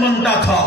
بنتا تھا،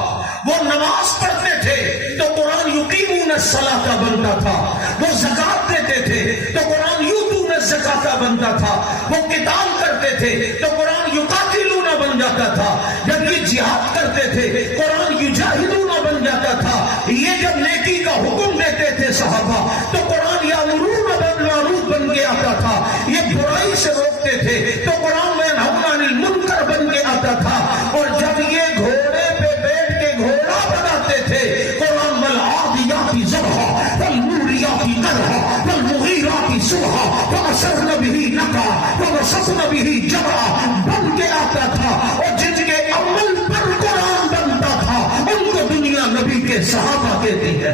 وہ نماز پڑھتے تھے تو قرآن یقیمون الصلاۃ بنتا تھا، وہ زکات دیتے تھے تو قرآن یؤتون الزکاۃ بنتا تھا، وہ قتال کرتے تھے تو قرآن یقاتلون بن جاتا تھا، جب یہ جہاد کرتے تھے قرآن یجاہدون بن جاتا تھا، یہ جب نیکی کا حکم دیتے تھے صحابہ تو قرآن یامرون بالمعروف بن کے آتا تھا، یہ برائی سے روکتے تھے تو قرآن ینہون عن المنکر بن کے آتا تھا، اور جب یہ گھوڑے پہ بیٹھ کے گھوڑا بناتے تھے قرآن والعادیات ضبحا فالموریات قدحا فالمغیرات صبحا فأثرن به نقعا فوسطن به جمعا بن کے آتا تھا، اور جن کے عمل پر قرآن بنتا تھا ان کو دنیا نبی کے صحابہ کہتی ہے۔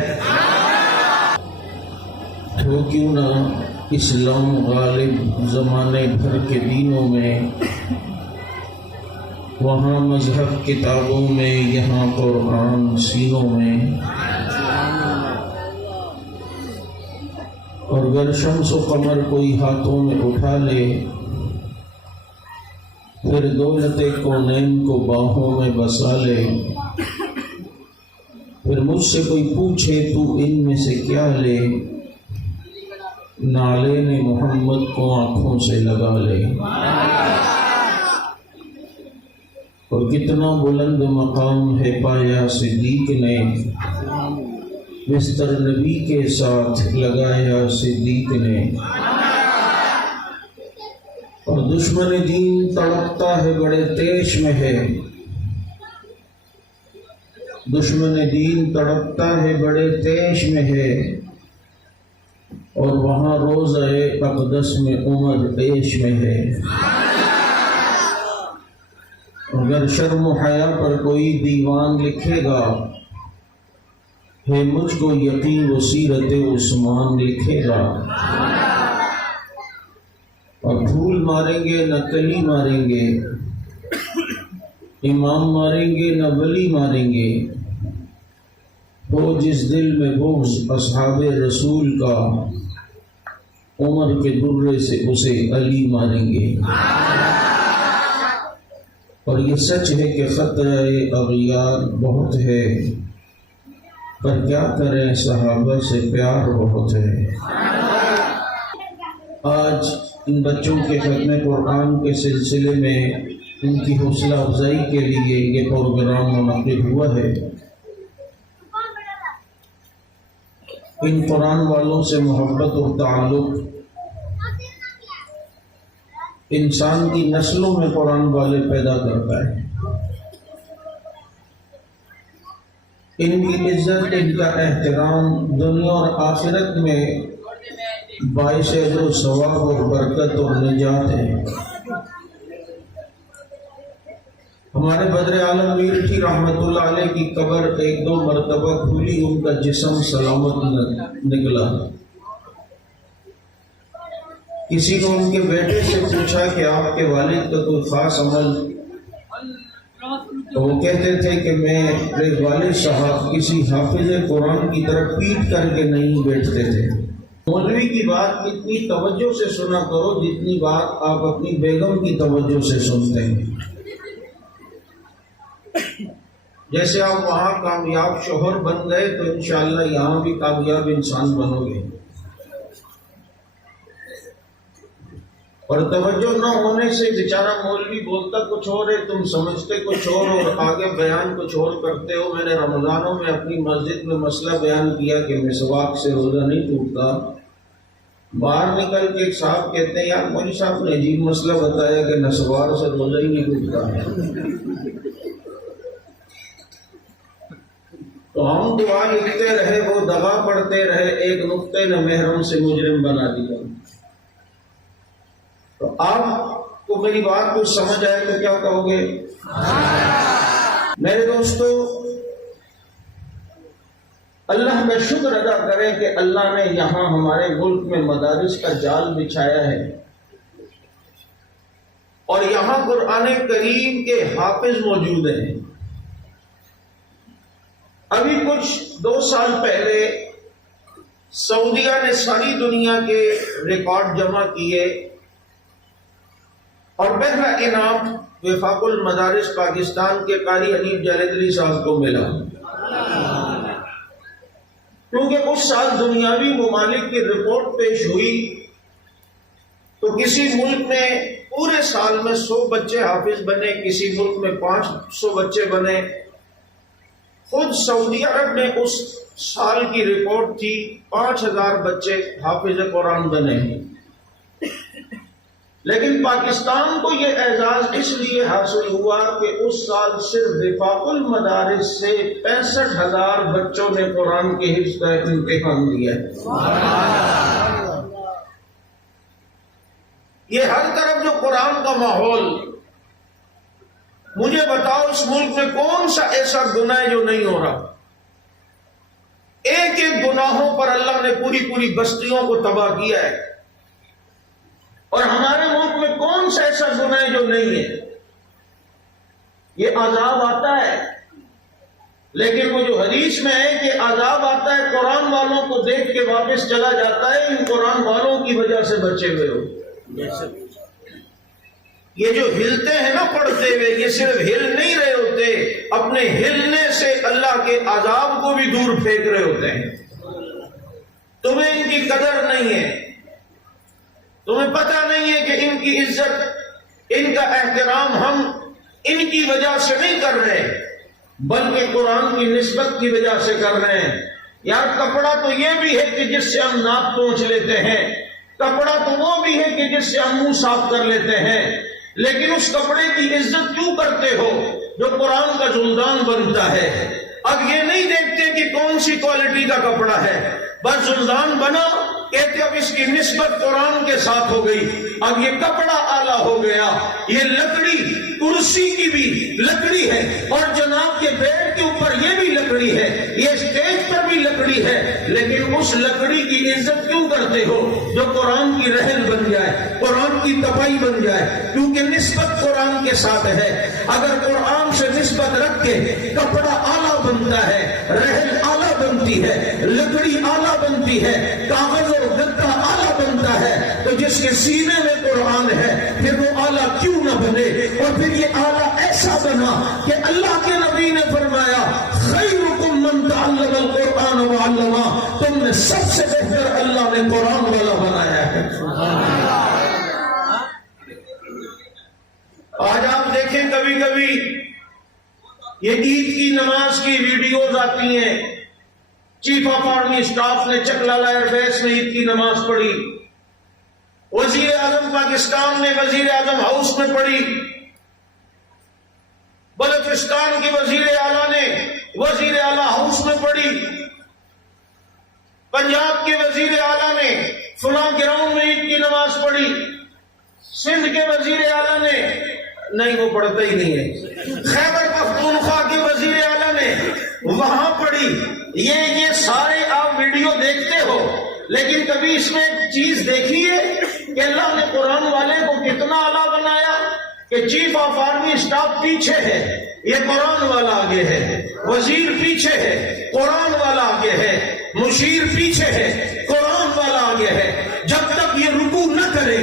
تو کیوں نہ اسلام غالب زمانے بھر کے دینوں میں، وہاں مذہب کتابوں میں، یہاں قرآن سینوں میں، اور گر شمس و قمر کوئی ہاتھوں میں اٹھا لے، پھر دولت کونین کو باہوں میں بسا لے، پھر مجھ سے کوئی پوچھے تو ان میں سے کیا لے، نالے نے محمد کو آنکھوں سے لگا لے۔ اور کتنا بلند مقام ہے پایا صدیق نے، بستر نبی کے ساتھ لگایا صدیق نے، اور دشمن دین تڑپتا ہے بڑے تیش میں ہے، دشمن دین تڑپتا ہے بڑے تیش میں ہے، اور وہاں روضہ اقدس میں عمر عیش میں ہے۔ اگر شرم و حیا پر کوئی دیوان لکھے گا، ہے مجھ کو یقین و سیرت عثمان لکھے گا، اور پھول ماریں گے نہ کلی ماریں گے، امام ماریں گے نہ ولی ماریں گے، ہو جس دل میں بغض اصحاب رسول کا، عمر کے درے سے اسے علی ماریں گے۔ اور یہ سچ ہے کہ خطرہ اغیار بہت ہے، پر کیا کریں صحابہ سے پیار بہت ہے۔ آج ان بچوں کے ختم قرآن کے سلسلے میں ان کی حوصلہ افزائی کے لیے یہ پروگرام منعقد ہوا ہے۔ ان قرآن والوں سے محبت اور تعلق انسان کی نسلوں میں قرآن والے پیدا کرتا ہے۔ ان کی عزت، ان کا احترام دنیا اور آخرت میں باعث اجر و ثواب اور برکت اور نجات ہے۔ ہمارے بدر عالم میرٹھی رحمت اللہ علیہ کی قبر ایک دو مرتبہ کھلی، ان کا جسم سلامت نکلا۔ کسی نے ان کے بیٹے سے پوچھا کہ آپ کے والد کا کوئی خاص عمل، تو وہ کہتے تھے کہ میرے والد صاحب کسی حافظ قرآن کی طرف پیٹ کر کے نہیں بیٹھتے تھے۔ مولوی کی بات اتنی توجہ سے سنا کرو جتنی بات آپ اپنی بیگم کی توجہ سے سنتے ہیں۔ جیسے آپ وہاں کامیاب شوہر بن گئے تو انشاءاللہ یہاں بھی کامیاب انسان بنو گے، اور توجہ نہ ہونے سے بیچارہ مولوی بولتا کچھ اور ہے، تم سمجھتے کچھ اور آگے بیان کچھ اور کرتے ہو۔ میں نے رمضانوں میں اپنی مسجد میں مسئلہ بیان کیا کہ مسواک سے روزہ نہیں ٹوٹتا، باہر نکل کے ایک صاحب کہتے ہیں یار مولوی صاحب نے عجیب مسئلہ بتایا کہ نسوار سے روزہ ہی نہیں ٹوٹتا۔ تو ہم دعا لکھتے رہے، وہ دغا پڑھتے رہے، ایک نقطے نے محرم سے مجرم بنا دیا۔ تو آپ کو میری بات کو سمجھ آئے تو کیا کہو گے؟ میرے دوستو، اللہ کا شکر ادا کریں کہ اللہ نے یہاں ہمارے ملک میں مدارس کا جال بچھایا ہے، اور یہاں قرآن کریم کے حافظ موجود ہیں۔ ابھی کچھ 2 سال پہلے سعودیہ نے ساری دنیا کے ریکارڈ جمع کیے، اور پہلا انعام وفاق المدارس پاکستان کے قاری حنیف جالیدری صاحب کو ملا، کیونکہ اس سال دنیاوی ممالک کی رپورٹ پیش ہوئی تو کسی ملک میں پورے سال میں 100 بچے حافظ بنے، کسی ملک میں 500 بچے بنے۔ خود سعودی عرب نے اس سال کی رپورٹ تھی 5000 بچے حافظ قرآن بنے ہیں، لیکن پاکستان کو یہ اعزاز اس لیے حاصل ہوا کہ اس سال صرف وفاق المدارس سے 65,000 بچوں نے قرآن کے حفظ کا امتحان دیا ہے۔ یہ ہر طرف جو قرآن کا ماحول، مجھے بتاؤ اس ملک میں کون سا ایسا گناہ ہے جو نہیں ہو رہا؟ ایک ایک گناہوں پر اللہ نے پوری پوری بستیوں کو تباہ کیا ہے، اور ہمارے ملک میں کون سا ایسا گناہ ہے جو نہیں ہے؟ یہ عذاب آتا ہے، لیکن وہ جو حدیث میں ہے کہ عذاب آتا ہے قرآن والوں کو دیکھ کے واپس چلا جاتا ہے، ان قرآن والوں کی وجہ سے بچے ہوئے ہو۔ یہ جو ہلتے ہیں نا پڑھتے ہوئے، یہ صرف ہل نہیں رہے ہوتے، اپنے ہلنے سے اللہ کے عذاب کو بھی دور پھینک رہے ہوتے ہیں۔ تمہیں ان کی قدر نہیں ہے، تمہیں پتہ نہیں ہے کہ ان کی عزت، ان کا احترام ہم ان کی وجہ سے نہیں کر رہے بلکہ قرآن کی نسبت کی وجہ سے کر رہے ہیں۔ یار کپڑا تو یہ بھی ہے کہ جس سے ہم ناک پوچھ لیتے ہیں، کپڑا تو وہ بھی ہے کہ جس سے ہم منہ صاف کر لیتے ہیں، لیکن اس کپڑے کی عزت کیوں کرتے ہو جو قرآن کا زلدان بنتا ہے؟ اب یہ نہیں دیکھتے کہ کون سی کوالٹی کا کپڑا ہے، بس زلدان بنا، کہتے اب اس کی نسبت قرآن کے ساتھ ہو گئی، اب یہ کپڑا اعلیٰ ہو گیا۔ یہ لکڑی کرسی کی بھی لکڑی ہے، اور جناب کے بیڈ کے اوپر یہ بھی لکڑی ہے، یہ اسٹیج پر بھی لکڑی ہے، لیکن اس لکڑی کی عزت کیوں کرتے ہو جو قرآن کی رحل بن جائے، قرآن کی تپائی بن جائے؟ کیونکہ نسبت قرآن کے ساتھ ہے۔ اگر قرآن سے نسبت رکھ کے کپڑا اعلیٰ بنتا ہے، رحل اعلیٰ بنتی ہے، لکڑی اعلیٰ بنتی ہے، کاغذ اور گدا اعلیٰ بنتا ہے، تو جس کے سینے میں قرآن ہے پھر وہ اعلیٰ کیوں نہ بنے؟ اور پھر یہ اعلیٰ ایسا بنا کہ اللہ کے نبی نے فرمایا خیرکم من تعلم القرآن وعلمہ، تم نے سب سے بہتر اللہ نے قرآن والا بنایا ہے۔ آج آپ دیکھیں کبھی کبھی یہ عید کی نماز کی ویڈیوز آتی ہیں، چیف آف آرمی اسٹاف نے چکلالہ ایئر بیس میں عید کی نماز پڑھی، وزیر اعظم پاکستان نے وزیر اعظم ہاؤس میں پڑھی، بلوچستان کے وزیر اعلیٰ نے وزیر اعلیٰ ہاؤس میں پڑھی، پنجاب کے وزیر اعلیٰ نے فلاں گراؤنڈ میں عید کی نماز پڑھی، سندھ کے وزیر اعلیٰ نے نہیں، وہ پڑھتا ہی نہیں ہے، خیبر پختونخوا کے وزیر اعلیٰ نے وہاں پڑھی۔ یہ سارے آپ ویڈیو دیکھتے ہو، لیکن کبھی اس میں ایک چیز دیکھیے کہ اللہ نے قرآن والے کو کتنا اعلیٰ بنایا کہ چیف آف آرمی اسٹاف پیچھے ہے، یہ قرآن والا آگے ہے، وزیر پیچھے ہے، قرآن والا آگے ہے، مشیر پیچھے ہے، قرآن والا آگے ہے۔ جب تک یہ رکوع نہ کرے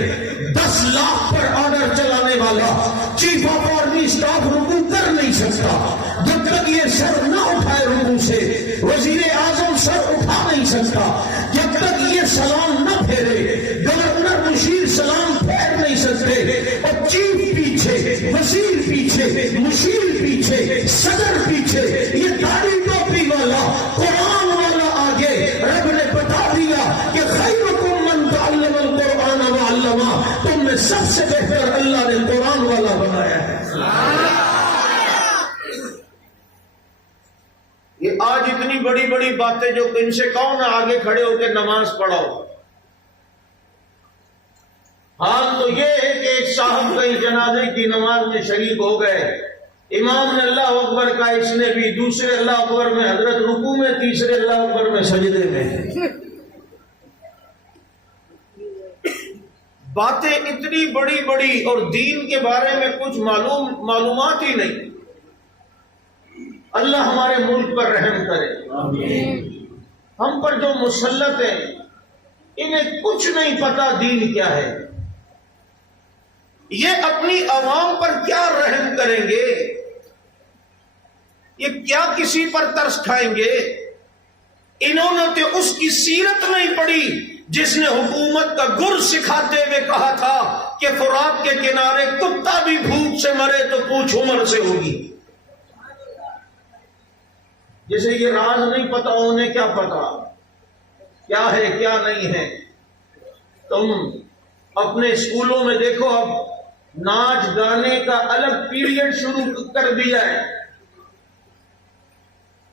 10 لاکھ پر آرڈر چلانے والا چیف آف آرمی اسٹاف رکوع کر نہیں سکتا، جب تک یہ سر نہ اٹھائے رکوع سے وزیر اعظم سر اٹھا نہیں سکتا، جب تک یہ سلام نہ پھیرے گورنر مشیر سلام پھیر نہیں سکتے، اور چیف پیچھے، وزیر پیچھے، مشیر پیچھے، صدر پیچھے، یہ داڑھی ٹوپی والا قرآن والا آگے۔ رب نے بتا دیا کہ خیرکم من تعلم القرآن وعلمہ، تم میں سب سے بہتر اللہ نے قرآن والا بنایا ہے۔ یہ آج اتنی بڑی بڑی باتیں جو ان سے کون آگے کھڑے ہو کے نماز پڑھاؤ؟ حال تو یہ ہے کہ ایک صاحب کئی جنازے کی نماز میں شریک ہو گئے، امام نے اللہ اکبر کا، اس نے بھی، دوسرے اللہ اکبر میں حضرت رکوع میں، تیسرے اللہ اکبر میں سجدے میں۔ باتیں اتنی بڑی بڑی اور دین کے بارے میں کچھ معلومات ہی نہیں۔ اللہ ہمارے ملک پر رحم کرے۔ ہم پر جو مسلط ہیں انہیں کچھ نہیں پتا دین کیا ہے، یہ اپنی عوام پر کیا رحم کریں گے؟ یہ کیا کسی پر ترس کھائیں گے؟ انہوں نے تو اس کی سیرت نہیں پڑھی جس نے حکومت کا گر سکھاتے ہوئے کہا تھا کہ فرات کے کنارے کتا بھی بھوک سے مرے تو پوچھ عمر سے ہوگی. جسے یہ راز نہیں پتا انہیں کیا پتا کیا ہے کیا نہیں ہے. تم اپنے اسکولوں میں دیکھو اب ناچ گانے کا الگ پیریڈ شروع کر دیا ہے.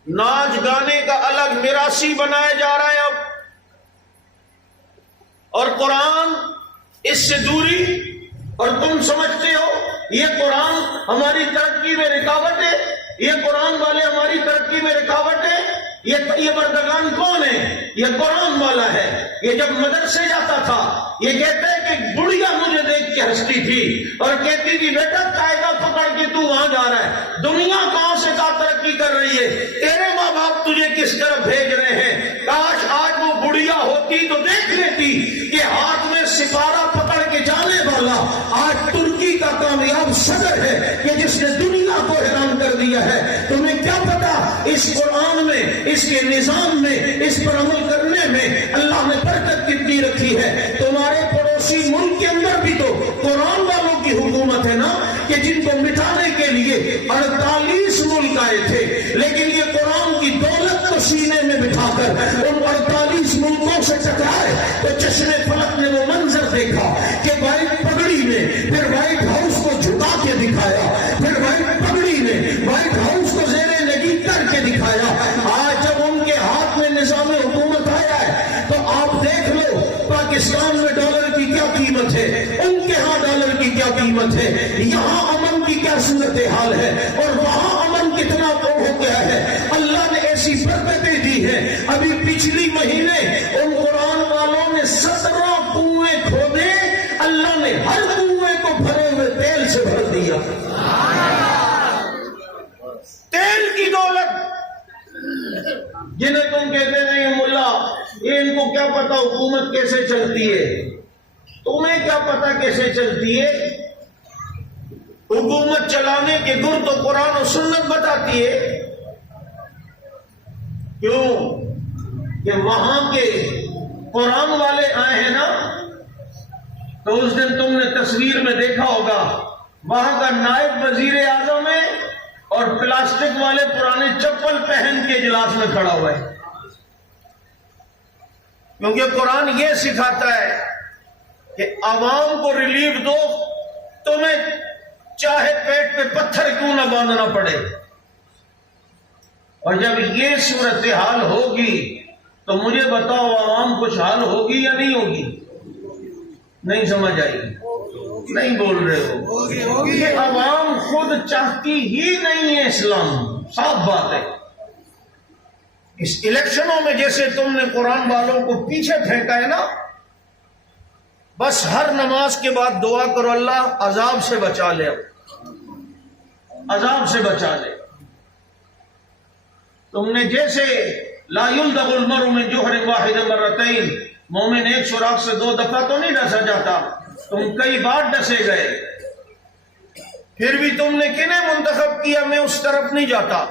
ناچ گانے کا الگ میراثی بنایا جا رہا ہے اب. اور قرآن اس سے دوری. اور تم سمجھتے ہو یہ قرآن ہماری ترقی میں رکاوٹ ہے؟ یہ قرآن والے ہماری ترقی میں رکاوٹ ہے؟ یہ بردگان کون ہے؟ یہ قرآن والا ہے. یہ جب مدرسے جاتا تھا یہ کہتا ہے کہ بڑھیا مجھے دیکھ کے ہنستی تھی اور کہتی تھی بیٹا قاعدہ پکڑ کے تو وہاں جا رہا ہے. دنیا کہاں سے کا ترقی کر رہی ہے؟ تیرے ماں باپ تجھے کس طرف بھیج رہے ہیں؟ کاش آج وہ بڑھیا ہوتی تو دیکھ لیتی کہ ہاتھ میں سپارہ پکڑ کے جانے والا آج ترکی کا کامیاب صدر ہے کہ جس نے دنیا کو حیران کر دیا ہے. تمہیں کیا پتا اس قرآن میں، اس کے نظام میں، اس پر عمل کرنے میں اللہ نے برکت کتنی رکھی ہے. تمہارے پڑوسی ملک کے اندر بھی تو قرآن والوں کی حکومت ہے نا، کہ جن کو مٹانے کے لیے 48 ملک آئے تھے، لیکن یہ قرآن کی دولت کو سینے میں بٹھا کر ان 48 ملکوں سے ٹکرائے تو چشم فلک نے وہ منظر دیکھا کہ وائٹ پگڑی نے پھر وائٹ ہاؤس کو جھکا کے دکھایا، پھر وائٹ پگڑی نے وائٹ ہاؤس کو زیر لگی کر کے دکھایا. آج جب ان کے ہاتھ میں نظام حکومت آیا ہے تو آپ دیکھ لو پاکستان میں ڈالر کی کیا قیمت ہے، ان کے ہاں ڈالر کی کیا قیمت ہے، یہاں امن کی کیا صورتحال ہے اور وہاں امن کتنا ہو گیا ہے. اللہ نے ایسی برکتیں دی ہیں. ابھی پچھلی مہینے ان قرآن والوں نے 17 کنویں کھودے، اللہ نے ہر کنویں کو بھرے ہوئے تیل سے بھر دیا. تیل کی دولت. جنہیں تم کہتے نہیں ملا یہ ان کو کیا پتا حکومت کیسے چلتی ہے؟ تمہیں کیا پتا کیسے چلتی ہے؟ حکومت چلانے کے گر تو قرآن و سنت بتاتی ہے. کیوں کہ وہاں کے قرآن والے آئے ہیں نا. تو اس دن تم نے تصویر میں دیکھا ہوگا وہاں کا نائب وزیر اعظم ہے اور پلاسٹک والے پرانے چپل پہن کے اجلاس میں کھڑا ہوا ہے. کیونکہ قرآن یہ سکھاتا ہے کہ عوام کو ریلیف دو، تمہیں چاہے پیٹ پہ پتھر کیوں نہ باندھنا پڑے. اور جب یہ صورتحال ہوگی تو مجھے بتاؤ عوام خوشحال ہوگی یا نہیں ہوگی؟ نہیں سمجھ آئی؟ نہیں بول رہے ہو. یہ عوام خود چاہتی ہی نہیں ہے اسلام. صاف بات ہے. اس الیکشنوں میں جیسے تم نے قرآن والوں کو پیچھے پھینکا ہے نا، بس ہر نماز کے بعد دعا کرو اللہ عذاب سے بچا لے، عذاب سے بچا لے. تم نے جیسے لا يلدغ المرء من جحر واحد مرتين، مومن ایک سوراخ سے 2 دفعہ تو نہیں ڈسا جاتا، تم کئی بار ڈسے گئے. پھر بھی تم نے کنہیں منتخب کیا میں اس طرف نہیں جاتا.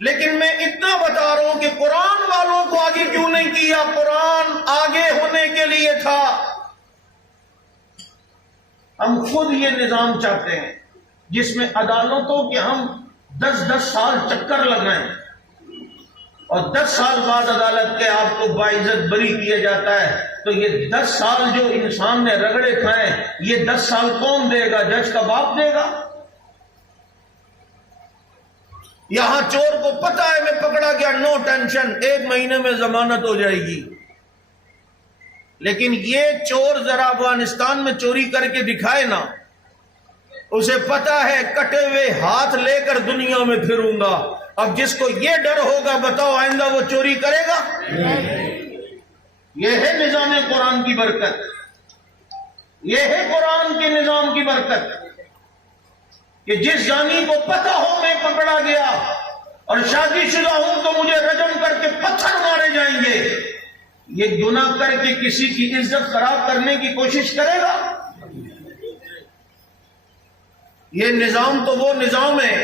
لیکن میں اتنا بتا رہا ہوں کہ قرآن والوں کو آگے کیوں نہیں کیا؟ قرآن آگے ہونے کے لیے تھا. ہم خود یہ نظام چاہتے ہیں جس میں عدالتوں کے ہم 10 سال چکر لگائیں اور 10 سال بعد عدالت کے آپ کو باعزت بری کیا جاتا ہے. تو یہ 10 سال جو انسان نے رگڑے کھائے یہ 10 سال کون دے گا؟ جج کا باپ دے گا؟ یہاں چور کو پتا ہے میں پکڑا گیا، نو ٹینشن، 1 مہینے میں ضمانت ہو جائے گی. لیکن یہ چور ذرا افغانستان میں چوری کر کے دکھائے نا، اسے پتا ہے کٹے ہوئے ہاتھ لے کر دنیا میں پھروں گا. اب جس کو یہ ڈر ہوگا بتاؤ آئندہ وہ چوری کرے گا؟ یہ ہے نظام قرآن کی برکت. یہ ہے قرآن کے نظام کی برکت کہ جس زانی کو پتا ہو میں پکڑا گیا اور شادی شدہ ہوں تو مجھے رجم کر کے پتھر مارے جائیں گے، یہ گناہ کر کے کسی کی عزت خراب کرنے کی کوشش کرے گا؟ یہ نظام تو وہ نظام ہے،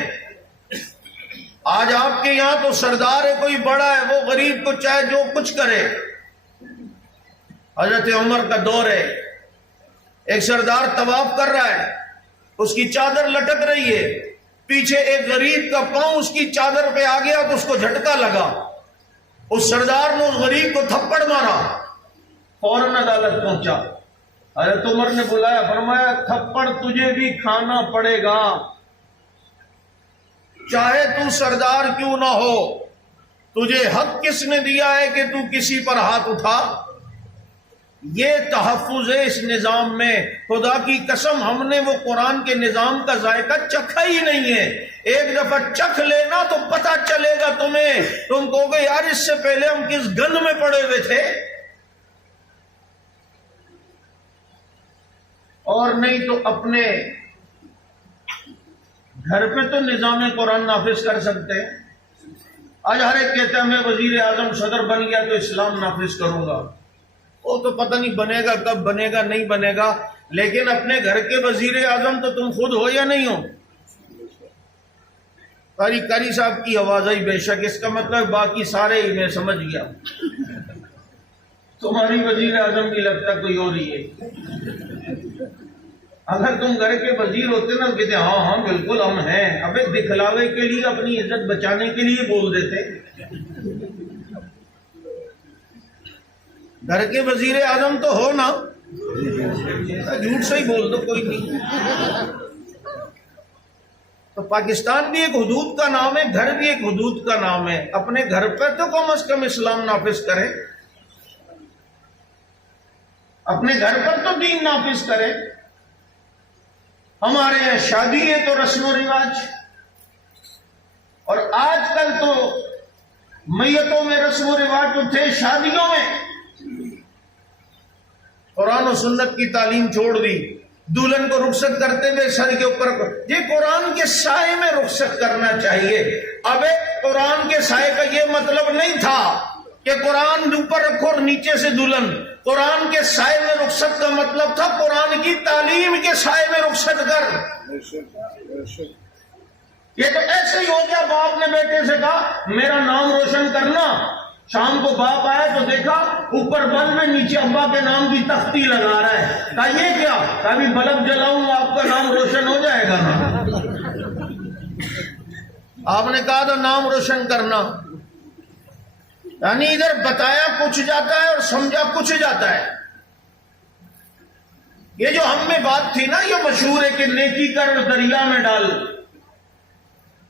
آج آپ کے یہاں تو سردار ہے کوئی بڑا ہے، وہ غریب کو چاہے جو کچھ کرے۔ حضرت عمر کا دور ہے، ایک سردار طواف کر رہا ہے، اس کی چادر لٹک رہی ہے، پیچھے ایک غریب کا پاؤں اس کی چادر پہ آ گیا تو اس کو جھٹکا لگا، اس سردار نے اس غریب کو تھپڑ مارا، فوراً عدالت پہنچا، حضرت عمر نے بلایا، فرمایا تھپڑ تجھے بھی کھانا پڑے گا، چاہے تو سردار کیوں نہ ہو، تجھے حق کس نے دیا ہے کہ تو کسی پر ہاتھ اٹھا؟ یہ تحفظ ہے اس نظام میں، خدا کی قسم ہم نے وہ قرآن کے نظام کا ذائقہ چکھا ہی نہیں ہے، ایک دفعہ چکھ لینا تو پتہ چلے گا تمہیں، تم کہو گے یار اس سے پہلے ہم کس گند میں پڑے ہوئے تھے۔ اور نہیں تو اپنے گھر پہ تو نظام قرآن نافذ کر سکتے ہیں۔ آج ہر ایک کہتا ہے میں وزیر اعظم صدر بن گیا تو اسلام نافذ کروں گا، وہ تو پتہ نہیں بنے گا کب بنے گا نہیں بنے گا، لیکن اپنے گھر کے وزیر اعظم تو تم خود ہو یا نہیں ہو؟ قاری صاحب کی آواز آئی، بے شک، اس کا مطلب باقی سارے ہی میں سمجھ گیا، تمہاری وزیر اعظم کی لگتا کوئی اور ہی ہے۔ اگر تم گھر کے وزیر ہوتے نا کہتے ہاں ہاں بالکل ہم ہیں، ابے دکھلاوے کے لیے اپنی عزت بچانے کے لیے بول دیتے۔ گھر کے وزیر اعظم تو ہو نا، جھوٹ سے ہی بول دو کوئی نہیں۔ تو پاکستان بھی ایک حدود کا نام ہے، گھر بھی ایک حدود کا نام ہے، اپنے گھر پر تو کم از کم اسلام نافذ کریں، اپنے گھر پر تو دین نافذ کریں۔ ہمارے یہاں شادی ہے تو رسم و رواج، اور آج کل تو میتوں میں رسم و رواج تو تھے، شادیوں میں قرآن و سنت کی تعلیم چھوڑ دی، دلہن کو رخصت کرتے ہوئے سر کے اوپر، یہ قرآن کے سائے میں رخصت کرنا چاہیے۔ اب قرآن کے سائے کا یہ مطلب نہیں تھا کہ قرآن اوپر رکھو اور نیچے سے دلہن، قرآن کے سائے میں رخصت کا مطلب تھا قرآن کی تعلیم کے سائے میں رخصت کر۔ یہ تو ایسے ہی ہو گیا، باپ نے بیٹے سے کہا میرا نام روشن کرنا، شام کو باپ آیا تو دیکھا اوپر بلب میں نیچے ابا کے نام کی تختی لگا رہا ہے، کہا یہ کیا؟ کہا بھی بلب جلاؤں آپ کا نام روشن ہو جائے گا نا۔ آپ نے کہا تھا نام روشن کرنا، یعنی ادھر بتایا کچھ جاتا ہے اور سمجھا کچھ جاتا ہے۔ یہ جو ہم میں بات تھی نا، یہ مشہور ہے کہ نیکی کر دریا میں ڈال،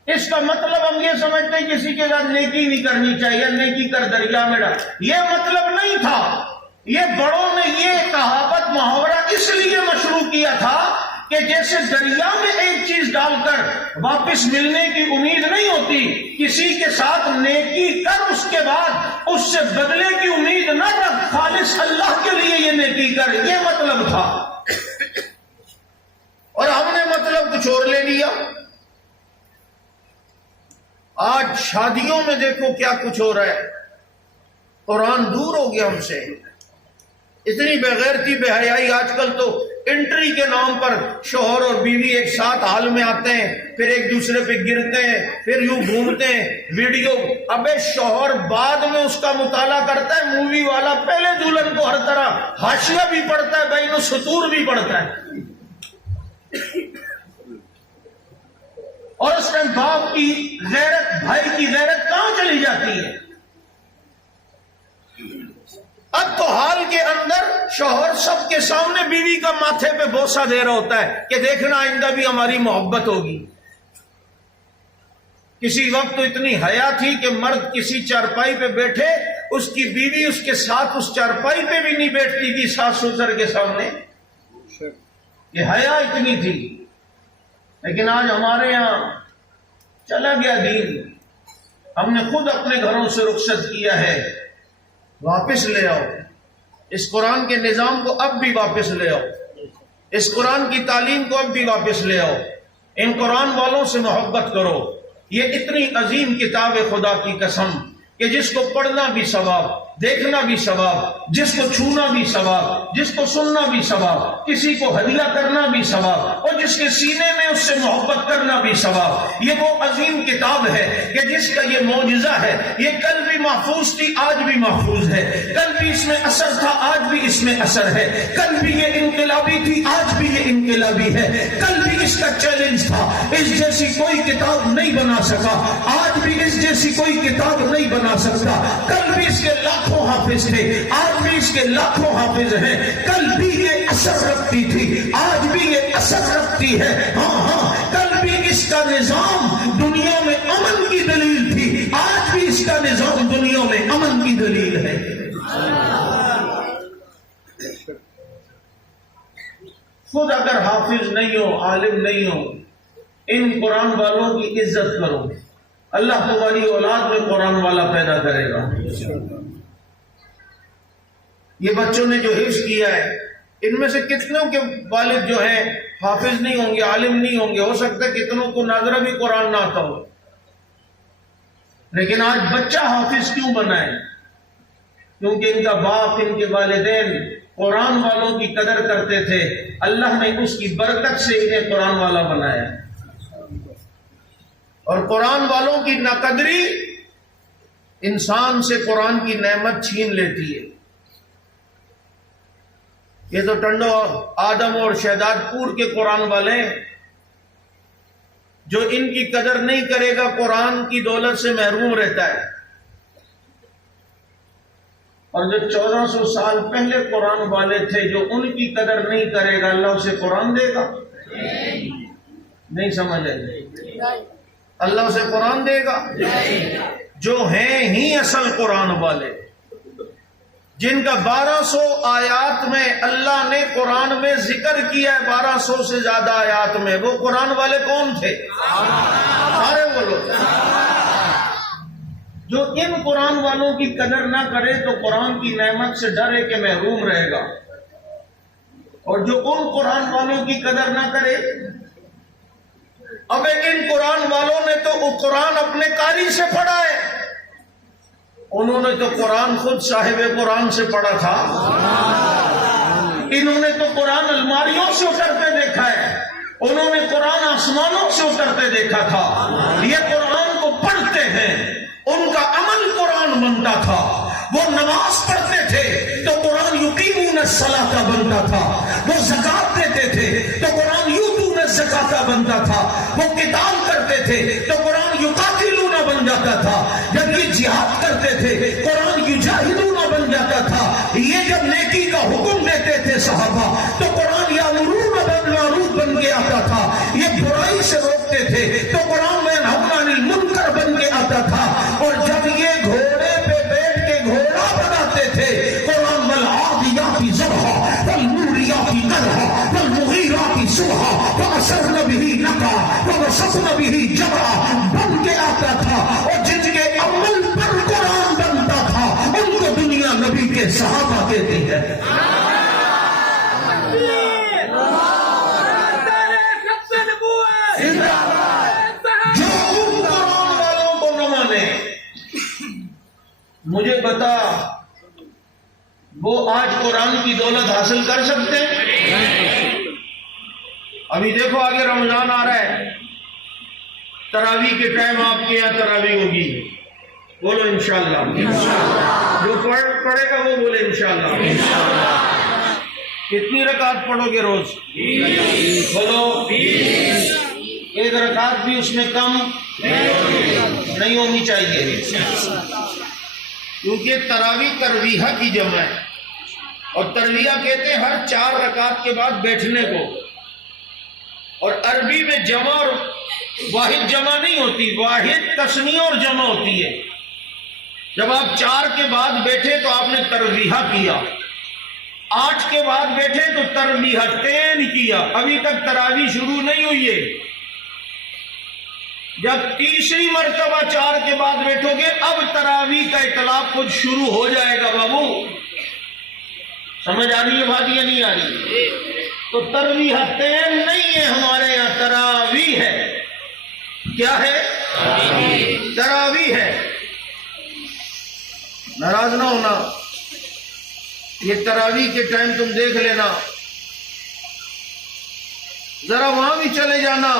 اس کا مطلب ہم یہ سمجھتے ہیں کسی کے ساتھ نیکی نہیں کرنی چاہیے، نیکی کر دریا میں ڈال، یہ مطلب نہیں تھا۔ یہ بڑوں نے یہ کہاوت محاورہ اس لیے مشروع کیا تھا کہ جیسے دریا میں ایک چیز ڈال کر واپس ملنے کی امید نہیں ہوتی، کسی کے ساتھ نیکی کر اس کے بعد اس سے بدلے کی امید نہ رکھ، خالص اللہ کے لیے یہ نیکی کر، یہ مطلب تھا۔ اور ہم نے مطلب کچھ اور لے لیا۔ آج شادیوں میں دیکھو کیا کچھ ہو رہا ہے، قرآن دور ہو گیا ہم سے، اتنی بغیرتی بے حیائی۔ آج کل تو انٹری کے نام پر شوہر اور بیوی ایک ساتھ ہال میں آتے ہیں، پھر ایک دوسرے پہ گرتے ہیں، پھر یوں گھومتے ہیں، ویڈیو۔ ابے شوہر بعد میں اس کا مطالعہ کرتا ہے، مووی والا پہلے دلہن کو ہر طرح حاشیہ بھی پڑھتا ہے، بین السطور بھی پڑھتا ہے، اور اس میں باپ کی غیرت، بھائی کی غیرت کہاں چلی جاتی ہے؟ اب تو حال کے اندر شوہر سب کے سامنے بیوی کا ماتھے پہ بوسہ دے رہا ہوتا ہے کہ دیکھنا آئندہ بھی ہماری محبت ہوگی۔ کسی وقت تو اتنی حیا تھی کہ مرد کسی چارپائی پہ بیٹھے، اس کی بیوی اس کے ساتھ اس چارپائی پہ بھی نہیں بیٹھتی تھی ساس سسر کے سامنے، یہ حیا اتنی تھی۔ لیکن آج ہمارے یہاں چلا گیا دین، ہم نے خود اپنے گھروں سے رخصت کیا ہے۔ واپس لے آؤ اس قرآن کے نظام کو، اب بھی واپس لے آؤ اس قرآن کی تعلیم کو، اب بھی واپس لے آؤ، ان قرآن والوں سے محبت کرو۔ یہ اتنی عظیم کتاب ہے، خدا کی قسم کہ جس کو پڑھنا بھی ثواب، دیکھنا بھی ثواب، جس کو چھونا بھی ثواب، جس کو سننا بھی ثواب، کسی کو ہدیہ کرنا بھی ثواب، اور جس کے سینے میں اس سے محبت کرنا بھی ثواب۔ یہ وہ عظیم کتاب ہے کہ جس کا یہ معجزہ ہے، یہ کل بھی محفوظ تھی، آج بھی محفوظ ہے، کل بھی اس میں اثر تھا، آج بھی اس میں اثر ہے، کل بھی یہ انقلابی تھی، آج بھی یہ انقلابی ہے، کل بھی اس کا چیلنج تھا، اس جیسی کوئی کتاب نہیں بنا سکا، آج بھی اس جیسی کوئی کتاب نہیں بنا سکتا، کل بھی اس کے لاکھوں حافظ تھے، آج بھی اس کے لاکھوں حافظ ہیں، کل بھی یہ اثر رکھتی تھی، آج بھی یہ اثر رکھتی ہے، ہاں کل بھی اس کا نظام دنیا میں امن کی دلیل تھی، آج بھی اس کا نظام دنیا میں امن کی دلیل ہے۔ خود اگر حافظ نہیں ہو، عالم نہیں ہو، ان قرآن والوں کی عزت کرو، اللہ تمہاری اولاد میں قرآن والا پیدا کرے گا۔ یہ بچوں نے جو حفظ کیا ہے، ان میں سے کتنوں کے والد جو ہیں حافظ نہیں ہوں گے، عالم نہیں ہوں گے، ہو سکتا ہے کتنوں کو ناظرہ بھی قرآن نہ آتا ہو، لیکن آج بچہ حافظ کیوں بنا ہے؟ کیونکہ ان کا باپ، ان کے والدین قرآن والوں کی قدر کرتے تھے، اللہ نے اس کی برکت سے انہیں قرآن والا بنایا، اور قرآن والوں کی ناقدری انسان سے قرآن کی نعمت چھین لیتی ہے۔ یہ تو ٹنڈو آدم اور شہداد پور کے قرآن والے ہیں، جو ان کی قدر نہیں کرے گا قرآن کی دولت سے محروم رہتا ہے، اور جو 1400 سال پہلے قرآن والے تھے، جو ان کی قدر نہیں کرے گا، اللہ اسے قرآن دے گا؟ نہیں سمجھ آئے؟ اللہ اسے قرآن دے گا؟ جو ہیں ہی اصل قرآن والے، جن کا 1200 آیات میں اللہ نے قرآن میں ذکر کیا ہے، 1200 سے زیادہ آیات میں، وہ قرآن والے کون تھے؟ سارے وہ لوگ۔ جو ان قرآن والوں کی قدر نہ کرے تو قرآن کی نعمت سے ڈرے کہ محروم رہے گا، اور جو ان قرآن والوں کی قدر نہ کرے، اب ان قرآن والوں نے تو وہ قرآن اپنے قاری سے پڑھا ہے، انہوں نے تو قرآن خود صاحب قرآن سے پڑھا تھا، انہوں نے تو قرآن الماریوں سے اترتے دیکھا ہے، انہوں نے قرآن آسمانوں سے اترتے دیکھا تھا، یہ قرآن کو پڑھتے ہیں، ان کا عمل قرآن بنتا تھا، وہ نماز پڑھتے تھے تو قرآن یقیمون الصلاۃ بنتا تھا، وہ زکات دیتے تھے تو قرآن یؤتون الزکاۃ بنتا تھا، وہ قتال کرتے تھے تو قرآن یقاتلون بن جاتا تھا، جب یہ جہاد کرتے تھے قرآن یجاہدون بن جاتا تھا، یہ جب نیکی کا حکم دیتے تھے صحابہ تو قرآن یامرون بالمعروف بن کے آتا تھا، یہ برائی سے روکتے تھے تو قرآن ینہون عن المنکر بن کے آتا تھا، اور جب یہ گھوڑے پہ بیٹھ کے گھوڑا بناتے تھے قرآن والعادیات ضبحا والموریات قدحا والمغیرات صبحا وأثرن به نقعا ووسطن به جمعا بن کے آتا تھا، اور جن کے عمل پر قرآن بنتا تھا ان کو دنیا نبی کے صحابہ کہتی ہے۔ مجھے بتا، وہ آج قرآن کی دولت حاصل کر سکتے ہیں؟ ابھی دیکھو آگے رمضان آ رہا ہے، تراویح کے ٹائم آپ کے یہاں تراویح ہوگی، بولو انشاءاللہ۔ جو پڑھے گا وہ بولے انشاءاللہ۔ کتنی رکعت پڑھو گے روز؟ بولو۔ ایک رکعت بھی اس میں کم نہیں ہونی چاہیے، کیونکہ تراویح ترویحہ کی جمع ہے، اور ترویحہ کہتے ہیں ہر 4 رکعت کے بعد بیٹھنے کو، اور عربی میں جمع اور واحد جمع نہیں ہوتی، واحد تثنیہ اور جمع ہوتی ہے۔ جب آپ 4 کے بعد بیٹھے تو آپ نے ترویحہ کیا، 8 کے بعد بیٹھے تو ترویحتین کیا، ابھی تک تراویح شروع نہیں ہوئی ہے۔ جب تیسری مرتبہ 4 کے بعد بیٹھو گے اب تراویح کا اطلاق خود شروع ہو جائے گا۔ بابو سمجھ آ رہی ہے بات یا نہیں آ رہی؟ تو ترویحتین نہیں ہے ہمارے یہاں، تراویح ہے۔ کیا ہے؟ تراویح ہے۔ ناراض نہ ہونا. یہ تراویح کے ٹائم تم دیکھ لینا, ذرا وہاں بھی چلے جانا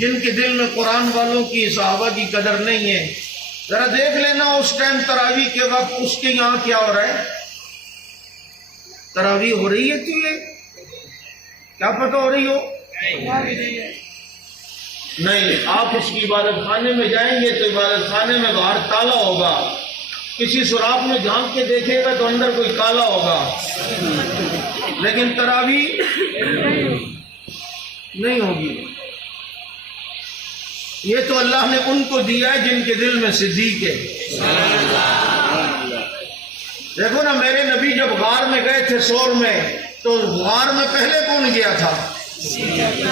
جن کے دل میں قرآن والوں کی صحابہ کی قدر نہیں ہے, ذرا دیکھ لینا اس ٹائم تراویح کے وقت اس کے یہاں کیا ہو رہا ہے. تراویح ہو رہی ہے کہ کیا پتہ ہو رہی ہو نہیں. آپ اس کی عبادت خانے میں جائیں گے تو عبادت خانے میں باہر تالا ہوگا, کسی سوراخ میں جھانک کے دیکھے گا تو اندر کوئی کالا ہوگا, لیکن تراویح نہیں ہوگی. یہ تو اللہ نے ان کو دیا ہے جن کے دل میں صدیق ہے. دیکھو نا, میرے نبی جب غار میں گئے تھے سور میں, تو غار میں پہلے کون گیا تھا؟